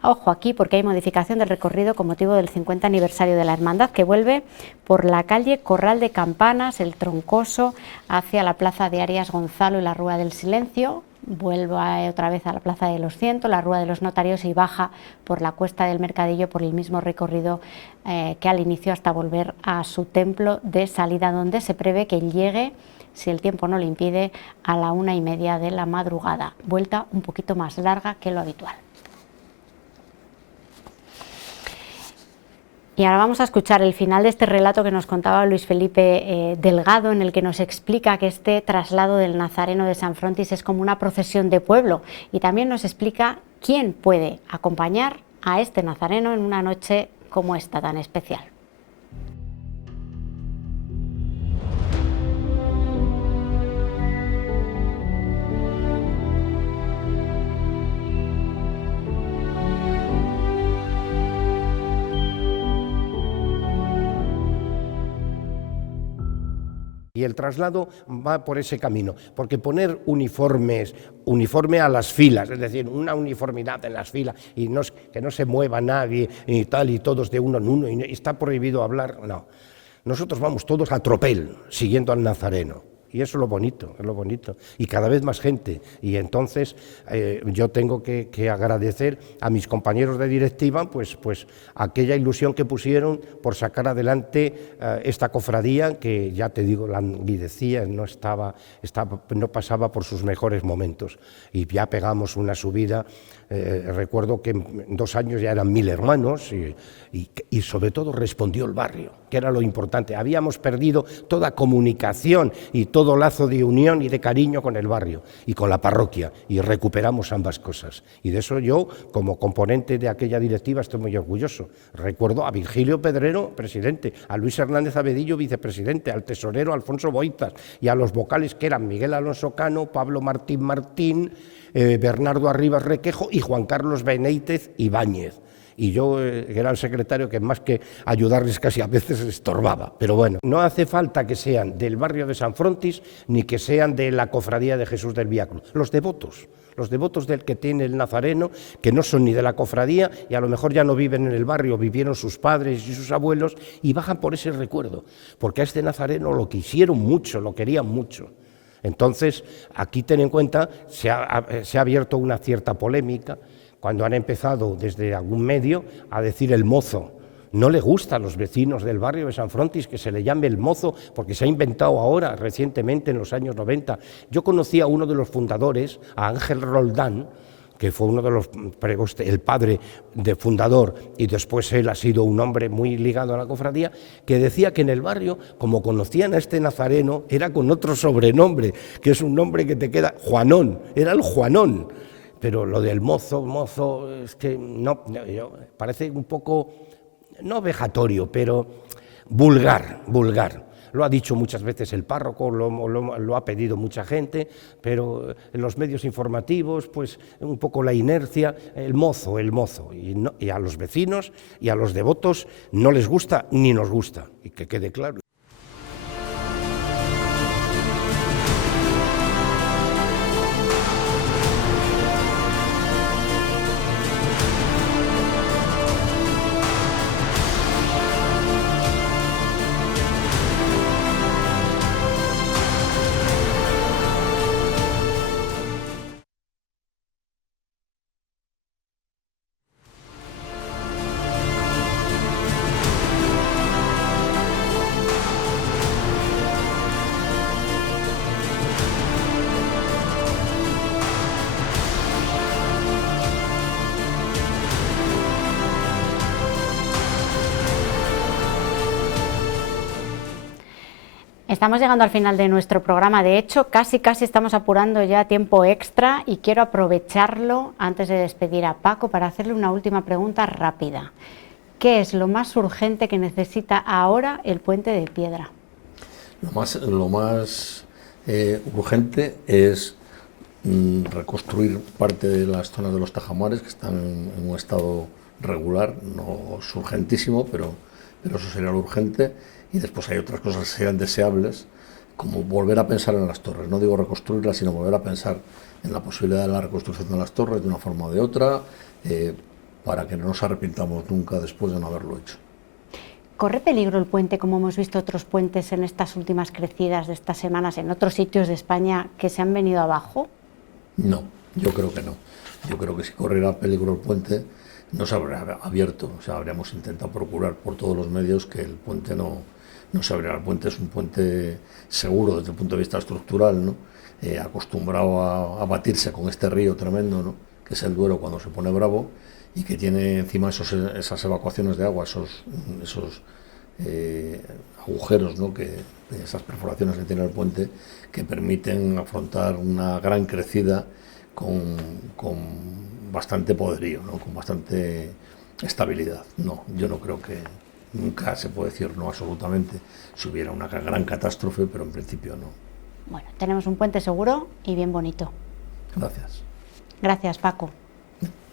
ojo aquí porque hay modificación del recorrido con motivo del 50 aniversario de la Hermandad, que vuelve por la calle Corral de Campanas, el Troncoso, hacia la Plaza de Arias Gonzalo y la Rúa del Silencio. Vuelve otra vez a la Plaza de los Ciento, la Rúa de los Notarios y baja por la Cuesta del Mercadillo por el mismo recorrido que al inicio hasta volver a su templo de salida, donde se prevé que llegue, si el tiempo no lo impide, a la 1:30 de la madrugada. Vuelta un poquito más larga que lo habitual. Y ahora vamos a escuchar el final de este relato que nos contaba Luis Felipe Delgado, en el que nos explica que este traslado del Nazareno de San Frontis es como una procesión de pueblo, y también nos explica quién puede acompañar a este Nazareno en una noche como esta tan especial. Y el traslado va por ese camino, porque poner uniforme a las filas, es decir, una uniformidad en las filas y que no se mueva nadie y tal, y todos de uno en uno, y está prohibido hablar, no. Nosotros vamos todos a tropel, siguiendo al Nazareno. Y eso es lo bonito, y cada vez más gente. Y entonces yo tengo que agradecer a mis compañeros de directiva pues aquella ilusión que pusieron por sacar adelante esta cofradía, que ya te digo, languidecía, no pasaba por sus mejores momentos. Y ya pegamos una subida, recuerdo que en 2 años ya eran 1000 hermanos, y sobre todo respondió el barrio, que era lo importante. Habíamos perdido toda comunicación y todo lazo de unión y de cariño con el barrio y con la parroquia, y recuperamos ambas cosas. Y de eso yo, como componente de aquella directiva, estoy muy orgulloso. Recuerdo a Virgilio Pedrero, presidente, a Luis Hernández Abedillo, vicepresidente, al tesorero Alfonso Boitas, y a los vocales que eran Miguel Alonso Cano, Pablo Martín Martín, Bernardo Arribas Requejo y Juan Carlos Beneítez Ibáñez. Y yo era el secretario que más que ayudarles casi a veces estorbaba. Pero bueno, no hace falta que sean del barrio de San Frontis ni que sean de la Cofradía de Jesús del Vía Cruz. Los devotos del que tiene el Nazareno, que no son ni de la cofradía y a lo mejor ya no viven en el barrio, vivieron sus padres y sus abuelos, y bajan por ese recuerdo, porque a este Nazareno lo quisieron mucho, lo querían mucho. Entonces, aquí ten en cuenta, se ha abierto una cierta polémica cuando han empezado desde algún medio a decir el mozo. No le gusta a los vecinos del barrio de San Frontis que se le llame el mozo, porque se ha inventado ahora, recientemente, en los años 90. Yo conocí a uno de los fundadores, a Ángel Roldán, que fue uno de los pregostes, el padre de fundador, y después él ha sido un hombre muy ligado a la cofradía, que decía que en el barrio, como conocían a este Nazareno, era con otro sobrenombre, que es un nombre que te queda, Juanón, era el Juanón. Pero lo del mozo, es que no, parece un poco, no vejatorio, pero vulgar. Lo ha dicho muchas veces el párroco, lo ha pedido mucha gente, pero en los medios informativos, pues un poco la inercia, el mozo, y a los vecinos y a los devotos no les gusta ni nos gusta, y que quede claro. Estamos llegando al final de nuestro programa, de hecho casi estamos apurando ya tiempo extra y quiero aprovecharlo antes de despedir a Paco para hacerle una última pregunta rápida. ¿Qué es lo más urgente que necesita ahora el Puente de Piedra? Lo más urgente es reconstruir parte de las zonas de los tajamares que están en un estado regular, no es urgentísimo, pero eso sería lo urgente. Y después hay otras cosas que serían deseables, como volver a pensar en las torres. No digo reconstruirlas, sino volver a pensar en la posibilidad de la reconstrucción de las torres de una forma o de otra, para que no nos arrepintamos nunca después de no haberlo hecho. ¿Corre peligro el puente, como hemos visto otros puentes en estas últimas crecidas de estas semanas, en otros sitios de España que se han venido abajo? No, yo creo que no. Yo creo que si corriera peligro el puente, no se habría abierto. O sea, habríamos intentado procurar por todos los medios que el puente no se abriera. El puente es un puente seguro desde el punto de vista estructural, ¿no? Acostumbrado a batirse con este río tremendo, ¿no? Que es el Duero cuando se pone bravo, y que tiene encima esas evacuaciones de agua, esos agujeros, ¿no? Esas perforaciones que tiene el puente, que permiten afrontar una gran crecida con bastante poderío, ¿no? Con bastante estabilidad. No, yo no creo que nunca se puede decir no absolutamente si hubiera una gran catástrofe, pero en principio no. Bueno, tenemos un puente seguro y bien bonito. Gracias. Gracias, Paco.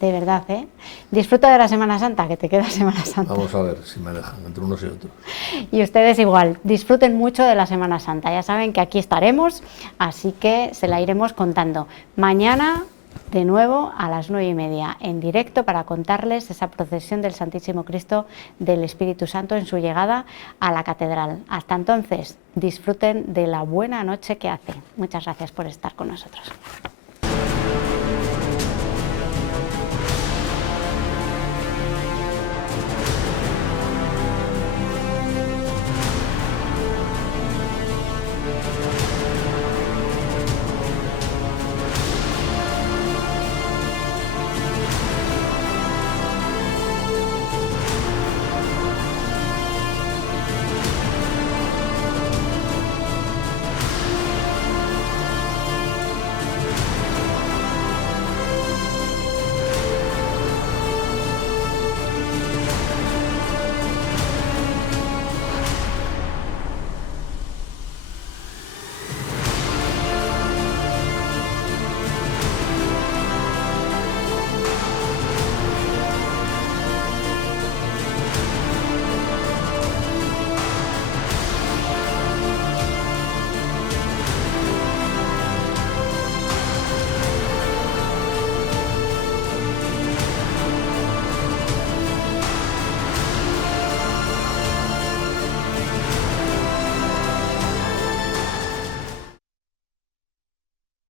De verdad, ¿eh? Disfruta de la Semana Santa, que te queda Semana Santa. Vamos a ver si me dejan entre unos y otros. Y ustedes igual, disfruten mucho de la Semana Santa. Ya saben que aquí estaremos, así que se la iremos contando. Mañana, de nuevo, a las 9:30, en directo, para contarles esa procesión del Santísimo Cristo del Espíritu Santo en su llegada a la Catedral. Hasta entonces, disfruten de la buena noche que hace. Muchas gracias por estar con nosotros.